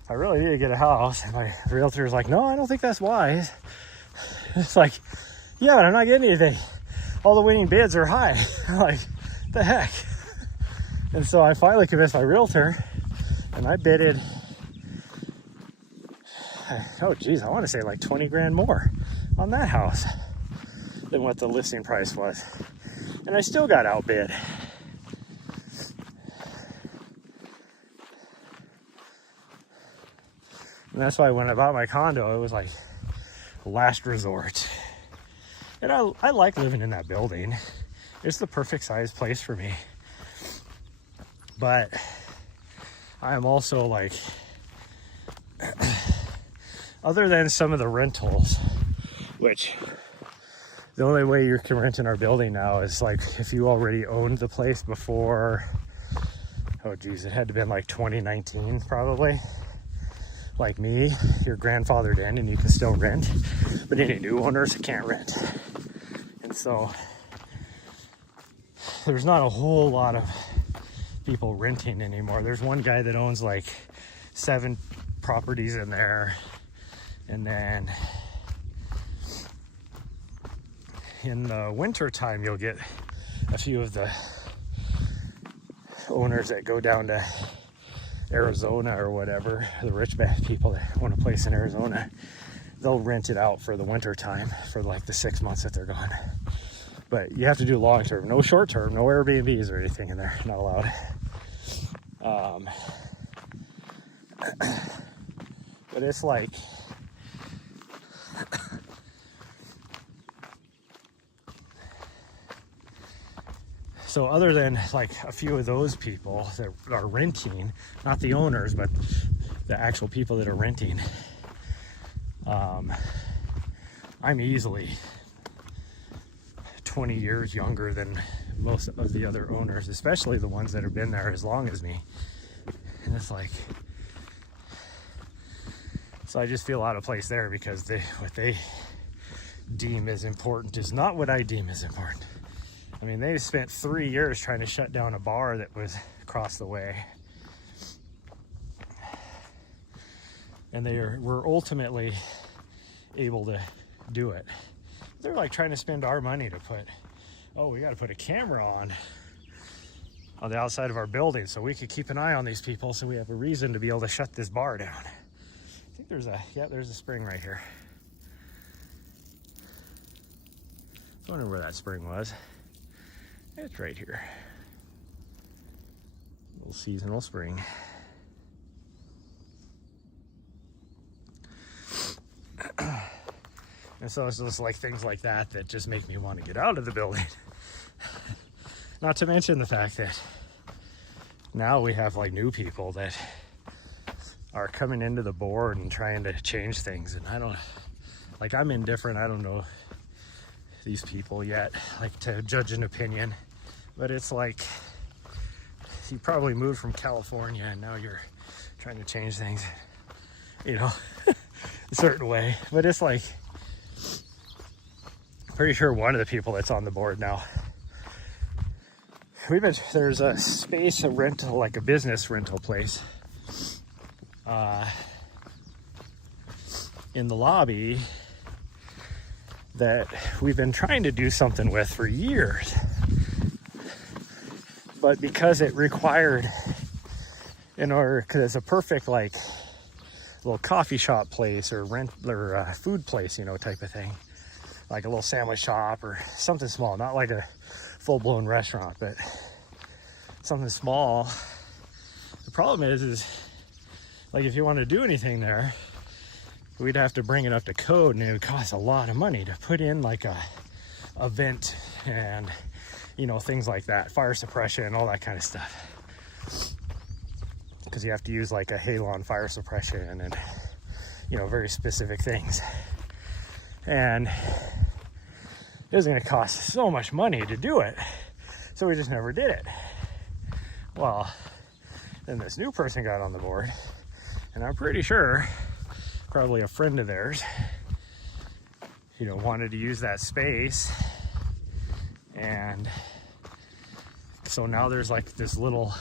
I really need to get a house. And my realtor was like, no, I don't think that's wise. It's like, yeah, but I'm not getting anything. All the winning bids are high. I'm like, the heck? And so I finally convinced my realtor, and I bidded, oh geez, I want to say like 20 grand more on that house than what the listing price was. And I still got outbid. And that's why when I bought my condo, it was like last resort. And I like living in that building. It's the perfect size place for me. But I am also like, other than some of the rentals, which the only way you can rent in our building now is like if you already owned the place before, oh geez, it had to have been like 2019 probably. Like me, you're grandfathered in and you can still rent, but any new owners can't rent. And so there's not a whole lot of people renting anymore. There's one guy that owns like 7 properties in there, and then in the winter time you'll get a few of the owners that go down to Arizona or whatever, the rich people that own a place in Arizona, they'll rent it out for the winter time for like the 6 months that they're gone. But you have to do long term, no short term, no Airbnbs or anything in there, not allowed. But it's like, so other than like a few of those people that are renting, not the owners, but the actual people that are renting, I'm easily 20 years younger than most of the other owners, especially the ones that have been there as long as me. And it's like, so I just feel out of place there, because what they deem as important is not what I deem as important. I mean, they spent 3 years trying to shut down a bar that was across the way. And they were ultimately able to do it. They're like trying to spend our money to put, oh, we got to put a camera on the outside of our building so we could keep an eye on these people, so we have a reason to be able to shut this bar down. I think there's a spring right here. I wonder where that spring was. It's right here. Little seasonal spring. And so it's just like things like that that just make me want to get out of the building. Not to mention the fact that now we have like new people that are coming into the board and trying to change things. And I don't, like, I'm indifferent. I don't know these people yet, like, to judge an opinion. But it's like, you probably moved from California and now you're trying to change things, you know, a certain way. But it's like, pretty sure one of the people that's on the board now, there's a space, a rental, like a business rental place in the lobby that we've been trying to do something with for years. But because it required, because it's a perfect like little coffee shop place or food place, you know, type of thing. Like a little sandwich shop or something small, not like a full-blown restaurant, but something small. The problem is like if you want to do anything there, we'd have to bring it up to code, and it would cost a lot of money to put in like a vent and, you know, things like that, fire suppression and all that kind of stuff. Because you have to use like a halon fire suppression and, you know, very specific things. And it was going to cost so much money to do it, so we just never did it. Well, then this new person got on the board, and I'm pretty sure, probably a friend of theirs, you know, wanted to use that space. And so now there's like this little,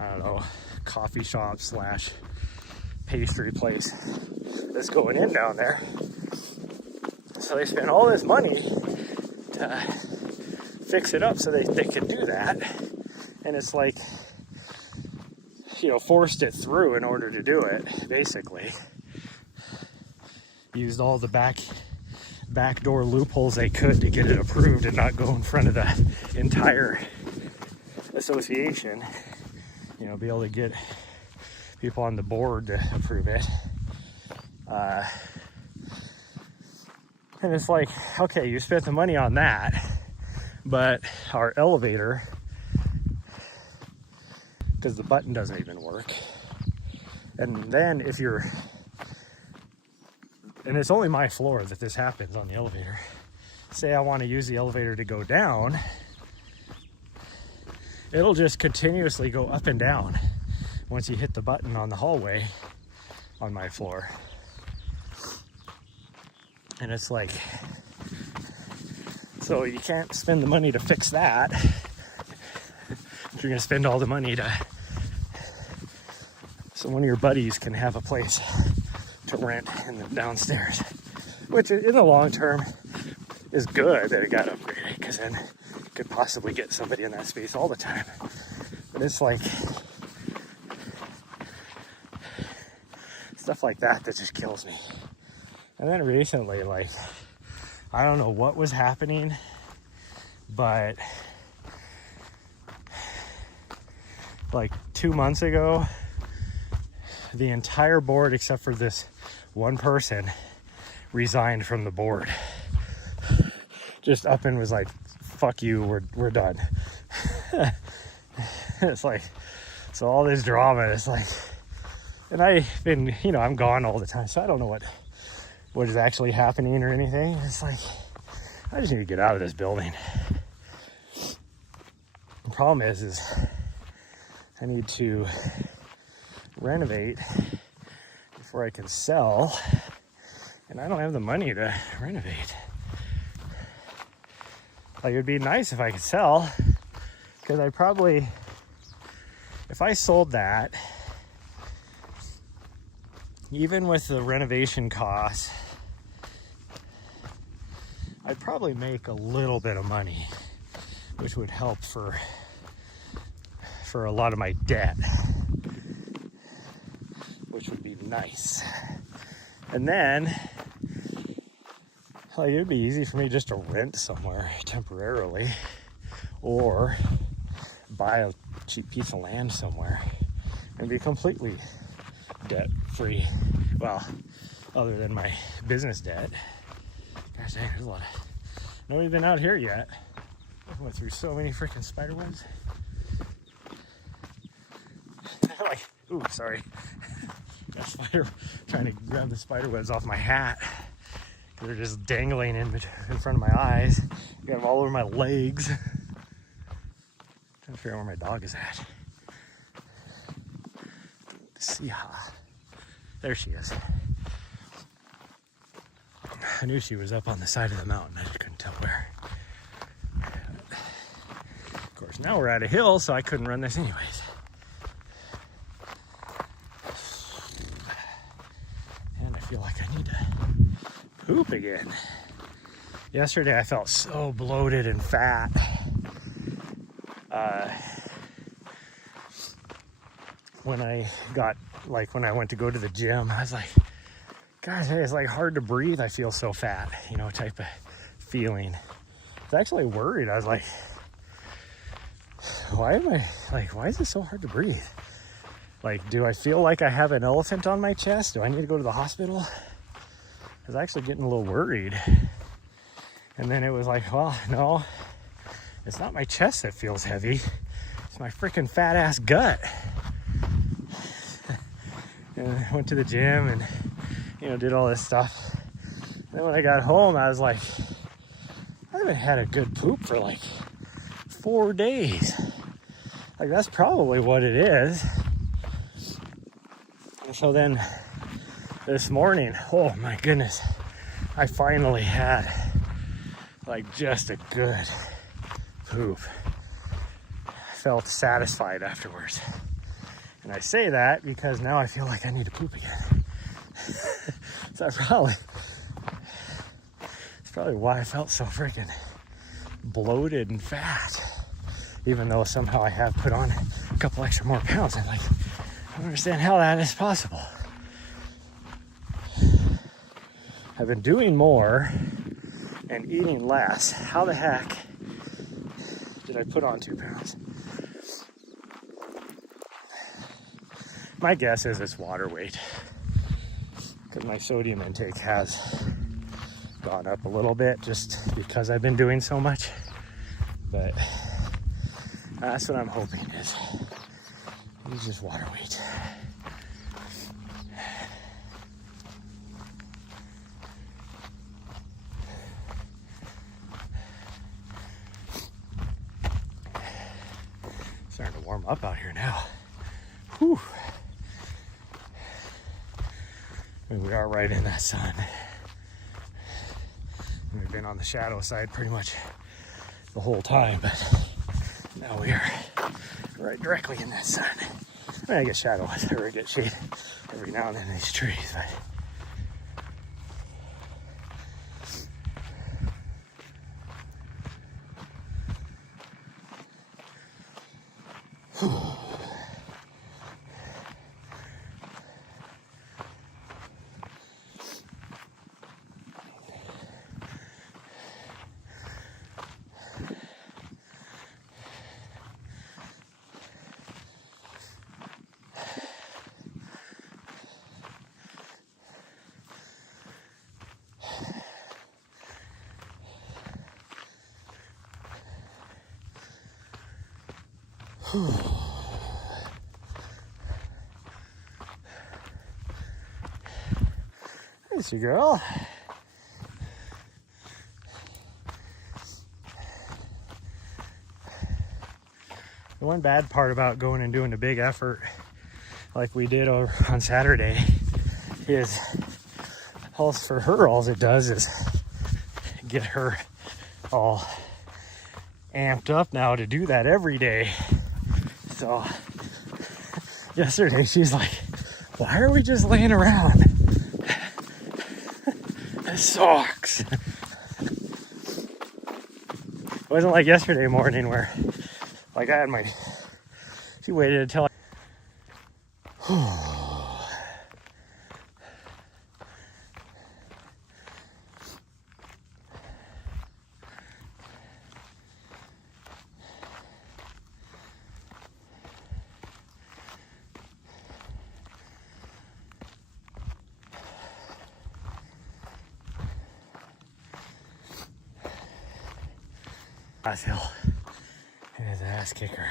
I don't know, coffee shop slash pastry place that's going in down there. So they spent all this money to fix it up so they could do that. And it's like, you know, forced it through in order to do it, basically. Used all the back door loopholes they could to get it approved and not go in front of the entire association. You know, be able to get people on the board to approve it. And it's like, okay, you spent the money on that, but our elevator, because the button doesn't even work. And then and it's only my floor that this happens on the elevator. Say I want to use the elevator to go down, it'll just continuously go up and down once you hit the button on the hallway on my floor. And it's like, so you can't spend the money to fix that. You're going to spend all the money so one of your buddies can have a place to rent in the downstairs, which in the long term is good that it got upgraded, because then you could possibly get somebody in that space all the time. But it's like stuff like that just kills me. And then recently, like, I don't know what was happening, but like 2 months ago, the entire board except for this one person resigned from the board. Just up and was like, fuck you, we're done. It's like, so all this drama is like, and I've been, you know, I'm gone all the time, so I don't know what is actually happening or anything. It's like, I just need to get out of this building. The problem is I need to renovate before I can sell, and I don't have the money to renovate. Like, it'd be nice if I could sell, because I probably, if I sold that, even with the renovation costs, I'd probably make a little bit of money, which would help for a lot of my debt, which would be nice. And then, like, it'd be easy for me just to rent somewhere temporarily, or buy a cheap piece of land somewhere and be completely debt free. Well, other than my business debt. Gosh dang, there's a lot of... Nobody's been out here yet. I went through so many freaking spider webs. Like, ooh, sorry. Got a spider trying to grab the spider webs off my hat. They're just dangling in front of my eyes. I got them all over my legs. Trying to figure out where my dog is at. See ha. There she is. I knew she was up on the side of the mountain. I just couldn't tell where. Of course, now we're at a hill, so I couldn't run this anyways. And I feel like I need to poop again. Yesterday, I felt so bloated and fat. When I went to go to the gym, I was like, gosh, it's like hard to breathe. I feel so fat, type of feeling. I was actually worried. I was like, why is it so hard to breathe? Like, do I feel like I have an elephant on my chest? Do I need to go to the hospital? I was actually getting a little worried. And then it was like, well, no, it's not my chest that feels heavy. It's my freaking fat ass gut. And I went to the gym and, did all this stuff. And then when I got home, I was like, I haven't had a good poop for like 4 days. Like, that's probably what it is. And so then this morning, oh my goodness, I finally had like just a good poop. I felt satisfied afterwards. And I say that because now I feel like I need to poop again. So it's probably why I felt so freaking bloated and fat. Even though somehow I have put on a couple extra more pounds. I'm like, I don't understand how that is possible. I've been doing more and eating less. How the heck did I put on 2 pounds? My guess is it's water weight, because my sodium intake has gone up a little bit just because I've been doing so much. But that's what I'm hoping is it's just water weight. Starting to warm up out here now. Whew. I mean, we are right in that sun. We've been on the shadow side pretty much the whole time, but now we are right directly in that sun. I mean, I get shadow or I get shade every now and then in these trees, but there's your girl. The one bad part about going and doing a big effort like we did on Saturday is all it does is get her all amped up now to do that every day. So yesterday she's like, why are we just laying around? This sucks. It wasn't like yesterday morning where like I had she waited until Ass hill. It is an ass kicker.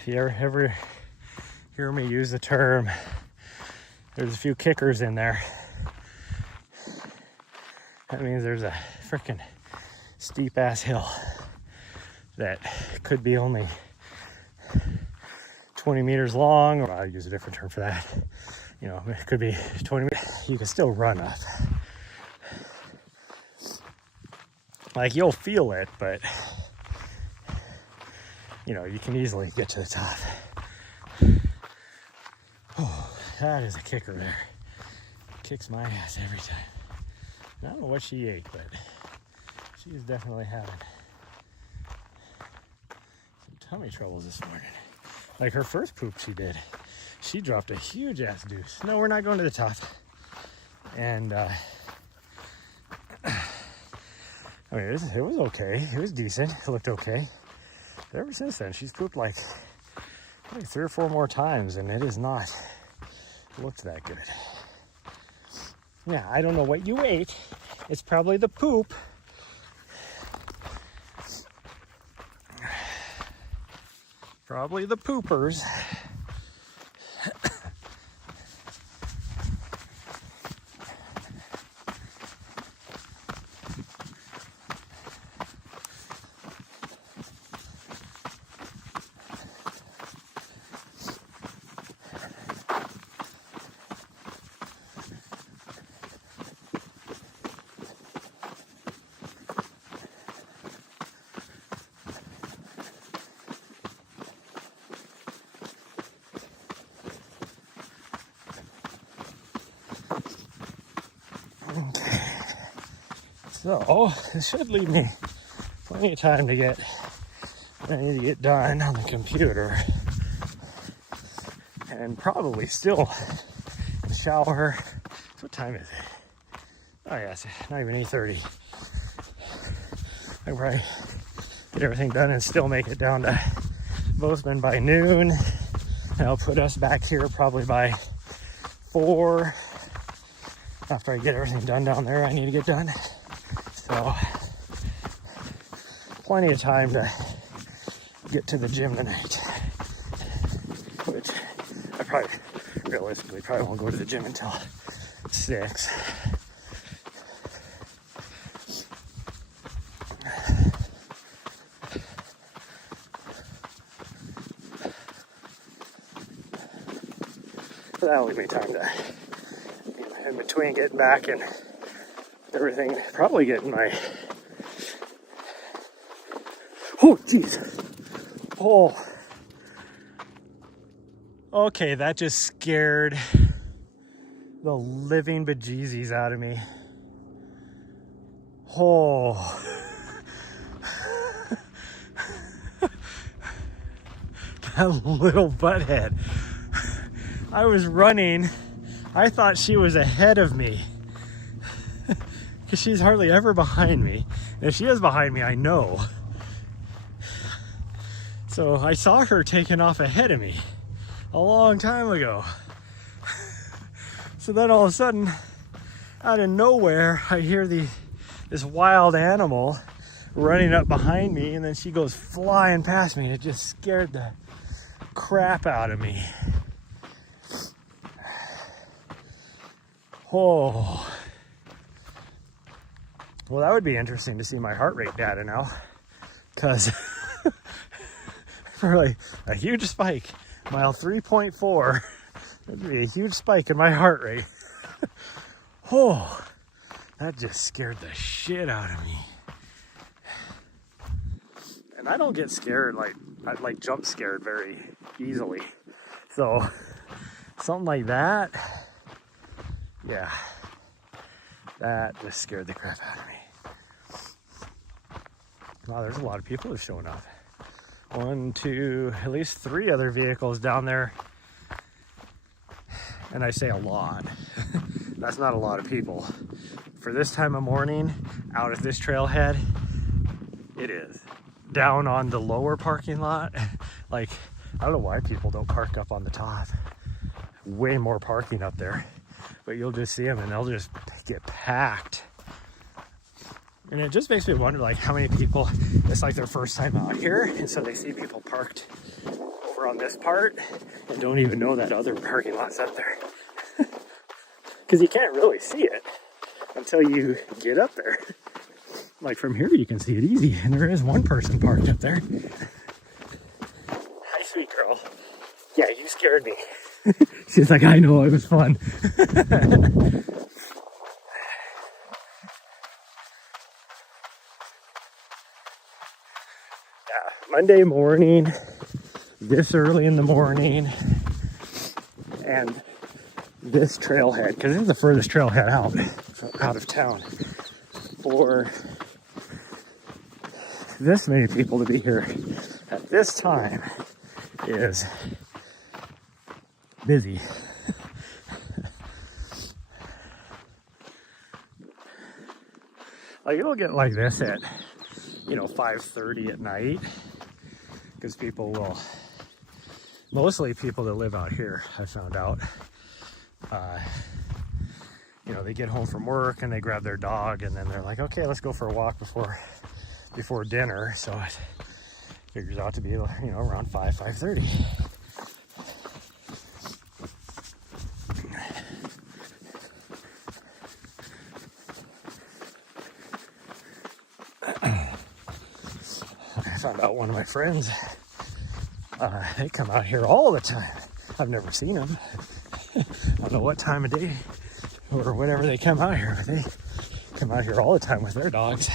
If you ever hear me use the term, there's a few kickers in there, that means there's a freaking steep ass hill that could be only 20 meters long, or I'll use a different term for that. You know, it could be 20 meters. You can still run up. Like, you'll feel it, but you know, you can easily get to the top. Oh, that is a kicker there. Kicks my ass every time. I don't know what she ate, but she is definitely having some tummy troubles this morning. Like her first poop she did, she dropped a huge ass deuce. No, we're not going to the top. And I mean, it was okay. It was decent. It looked okay. But ever since then, she's pooped like 3 or 4 more times, and it has not looked that good. Yeah, I don't know what you ate. It's probably the poop. Probably the poopers. So, this should leave me plenty of time to get what I need to get done on the computer. And probably still shower. So what time is it? Oh yeah, it's not even 8:30. I can probably get everything done and still make it down to Bozeman by noon. And I'll put us back here probably by 4. After I get everything done down there I need to get done. So, plenty of time to get to the gym tonight. Which I probably, realistically, won't go to the gym until 6. So that'll leave me time to, in between getting back and everything, probably getting my, oh jeez, oh, okay, that just scared the living bejesus out of me. Oh, that little butthead. I was running, I thought she was ahead of me. Because she's hardly ever behind me. And if she is behind me, I know. So I saw her taking off ahead of me a long time ago. So then all of a sudden, out of nowhere, I hear this wild animal running up behind me, and then she goes flying past me, and it just scared the crap out of me. Oh. Well, that would be interesting to see my heart rate data now, because for like a huge spike, mile 3.4, that'd be a huge spike in my heart rate. Oh, that just scared the shit out of me. And I don't get scared, I jump scared very easily. So something like that, yeah, that just scared the crap out of me. Wow, there's a lot of people who've shown up. 1, 2, at least 3 other vehicles down there. And I say a lot. That's not a lot of people. For this time of morning, out at this trailhead, it is. Down on the lower parking lot, like, I don't know why people don't park up on the top. Way more parking up there. But you'll just see them and they'll just get packed. And it just makes me wonder, like, how many people, it's like their first time out here, and so they see people parked over on this part and don't even know that other parking lot's up there. Because you can't really see it until you get up there. Like from here you can see it easy, and there is one person parked up there. Hi, sweet girl. Yeah, you scared me. She's like, I know, it was fun. Monday morning, this early in the morning, and this trailhead, because this is the furthest trailhead out of town. For this many people to be here at this time is busy. Like, it'll get like this at 5:30 at night, because mostly people that live out here, I found out, they get home from work and they grab their dog, and then they're like, okay, let's go for a walk before dinner. So it figures out to be around 5:30. I found out one of my friends, they come out here all the time. I've never seen them. I don't know what time of day or whatever they come out here, but they come out here all the time with their dogs.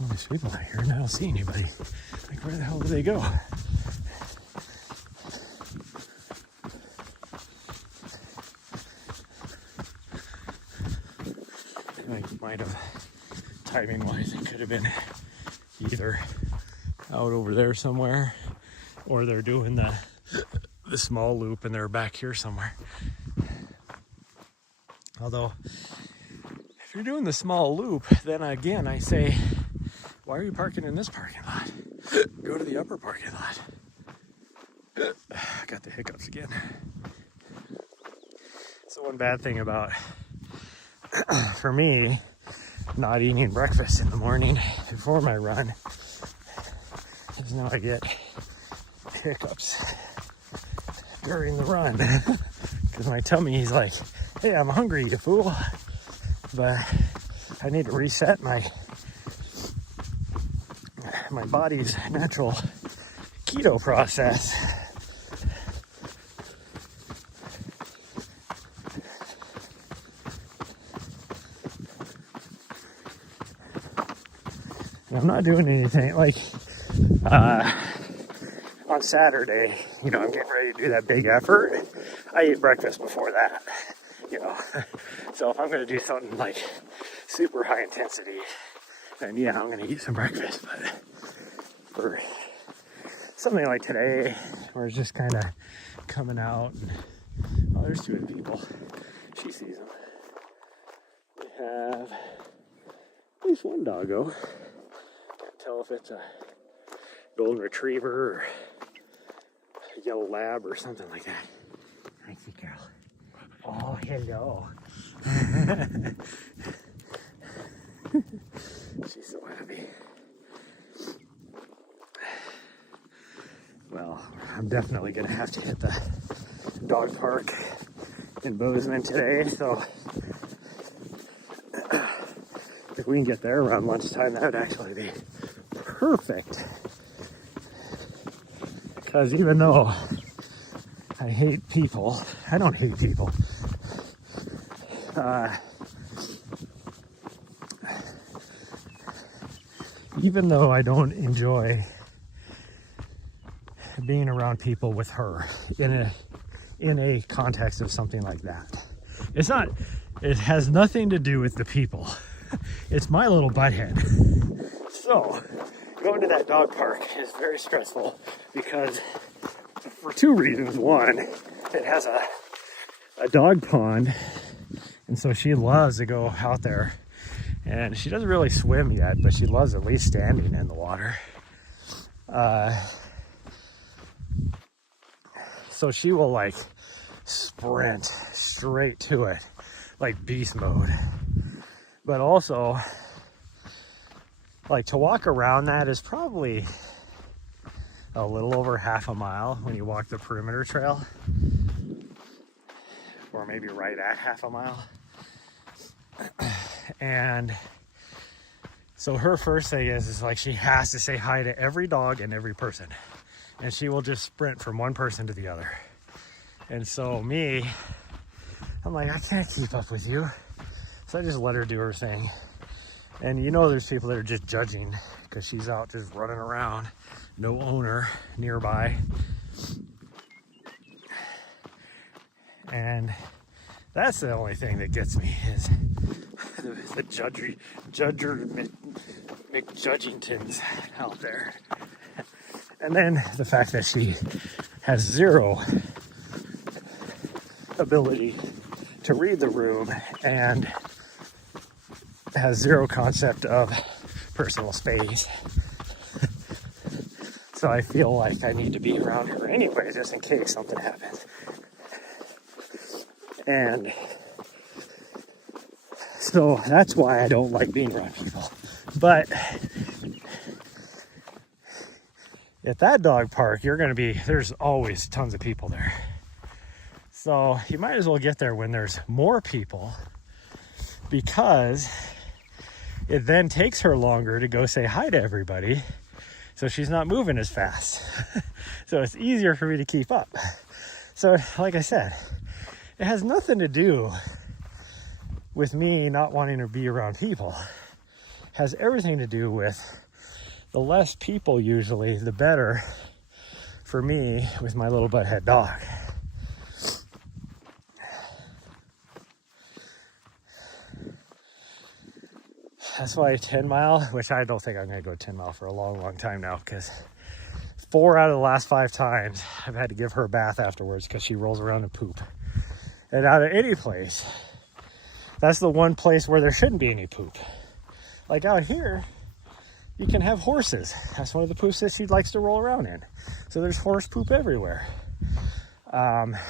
All these people out here, and I don't see anybody. Like, where the hell do they go? Might have, timing wise, it could have been either out over there somewhere, or they're doing the small loop and they're back here somewhere. Although, if you're doing the small loop, then again I say, why are you parking in this parking lot? Go to the upper parking lot. I got the hiccups again. So one bad thing about, for me, not eating breakfast in the morning before my run is now I get hiccups during the run, because my tummy is like, hey, I'm hungry, you fool, but I need to reset my body's natural keto process. I'm not doing anything like on Saturday, I'm getting ready to do that big effort. I eat breakfast before that, So if I'm going to do something like super high intensity, then yeah, I'm going to eat some breakfast. But for something like today, where it's just kind of coming out, and there's two of the people. She sees them. We have at least one doggo. Tell if it's a golden retriever or a yellow lab or something like that. Hi, sweet girl. Oh, hello. She's so happy. Well, I'm definitely going to have to hit the dog park in Bozeman today, so if we can get there around lunchtime, that would actually be perfect. Because even though I hate people, I don't hate people. Even though I don't enjoy being around people with her in a context of something like that, it has nothing to do with the people. It's my little butthead. So going to that dog park is very stressful because for two reasons. One, it has a dog pond, and so she loves to go out there, and she doesn't really swim yet, but she loves at least standing in the water. So she will like sprint straight to it, like beast mode. But also, like to walk around that is probably a little over half a mile when you walk the perimeter trail, or maybe right at half a mile. And so her first thing is like she has to say hi to every dog and every person, and she will just sprint from one person to the other. And so me, I'm like, I can't keep up with you, so I just let her do her thing. And you know there's people that are just judging because she's out just running around, no owner nearby. And that's the only thing that gets me is the McJudgingtons out there. And then the fact that she has zero ability to read the room and has zero concept of personal space. So I feel like I need to be around her anyway, just in case something happens. And so that's why I don't like being around people. But at that dog park, there's always tons of people there. So you might as well get there when there's more people, because it then takes her longer to go say hi to everybody. So she's not moving as fast. So it's easier for me to keep up. So like I said, it has nothing to do with me not wanting to be around people. It has everything to do with the less people usually, the better for me with my little butthead dog. That's why 10 mile, which I don't think I'm going to go 10 mile for a long, long time now, because 4 out of the last 5 times I've had to give her a bath afterwards because she rolls around and poop. And out of any place, that's the one place where there shouldn't be any poop. Like out here, you can have horses. That's one of the poops that she likes to roll around in. So there's horse poop everywhere.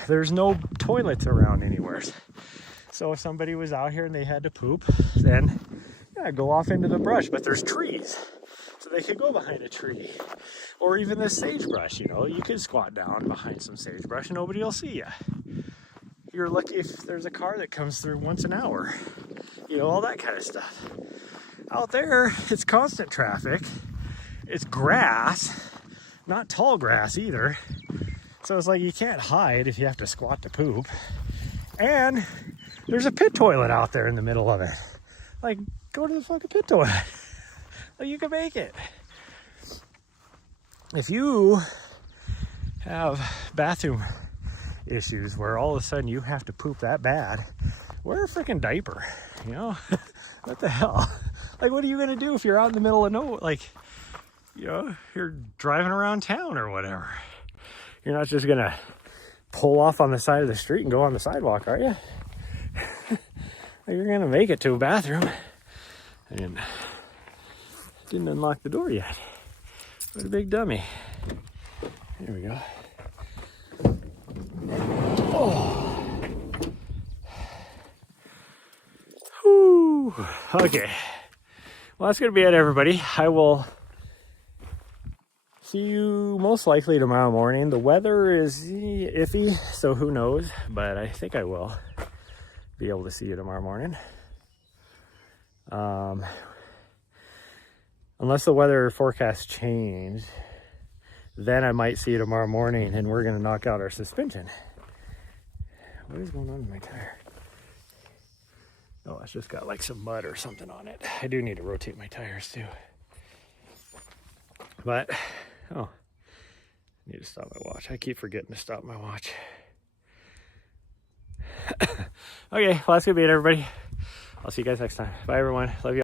There's no toilets around anywhere. So if somebody was out here and they had to poop, then go off into the brush. But there's trees, so they could go behind a tree. Or even the sagebrush, you could squat down behind some sagebrush and nobody will see you. You're lucky if there's a car that comes through once an hour. All that kind of stuff. Out there, it's constant traffic. It's grass, not tall grass either. So it's like you can't hide if you have to squat to poop. And there's a pit toilet out there in the middle of it. Like, go to the fucking pit toilet. Like, you can make it. If you have bathroom issues where all of a sudden you have to poop that bad, wear a freaking diaper. What the hell? Like, what are you gonna do if you're out in the middle of nowhere? Like, you're driving around town or whatever. You're not just gonna pull off on the side of the street and go on the sidewalk, are you? You're gonna make it to a bathroom. And didn't unlock the door yet. What a big dummy. Here we go. Oh. Whew. Okay. Well, that's going to be it, everybody. I will see you most likely tomorrow morning. The weather is iffy, so who knows? But I think I will be able to see you tomorrow morning. Unless the weather forecast change, then I might see you tomorrow morning and we're going to knock out our suspension. What is going on with my tire? Oh, it's just got like some mud or something on it. I do need to rotate my tires too. But, I need to stop my watch. I keep forgetting to stop my watch. Okay, well, that's going to be it, everybody. I'll see you guys next time. Bye, everyone. Love you.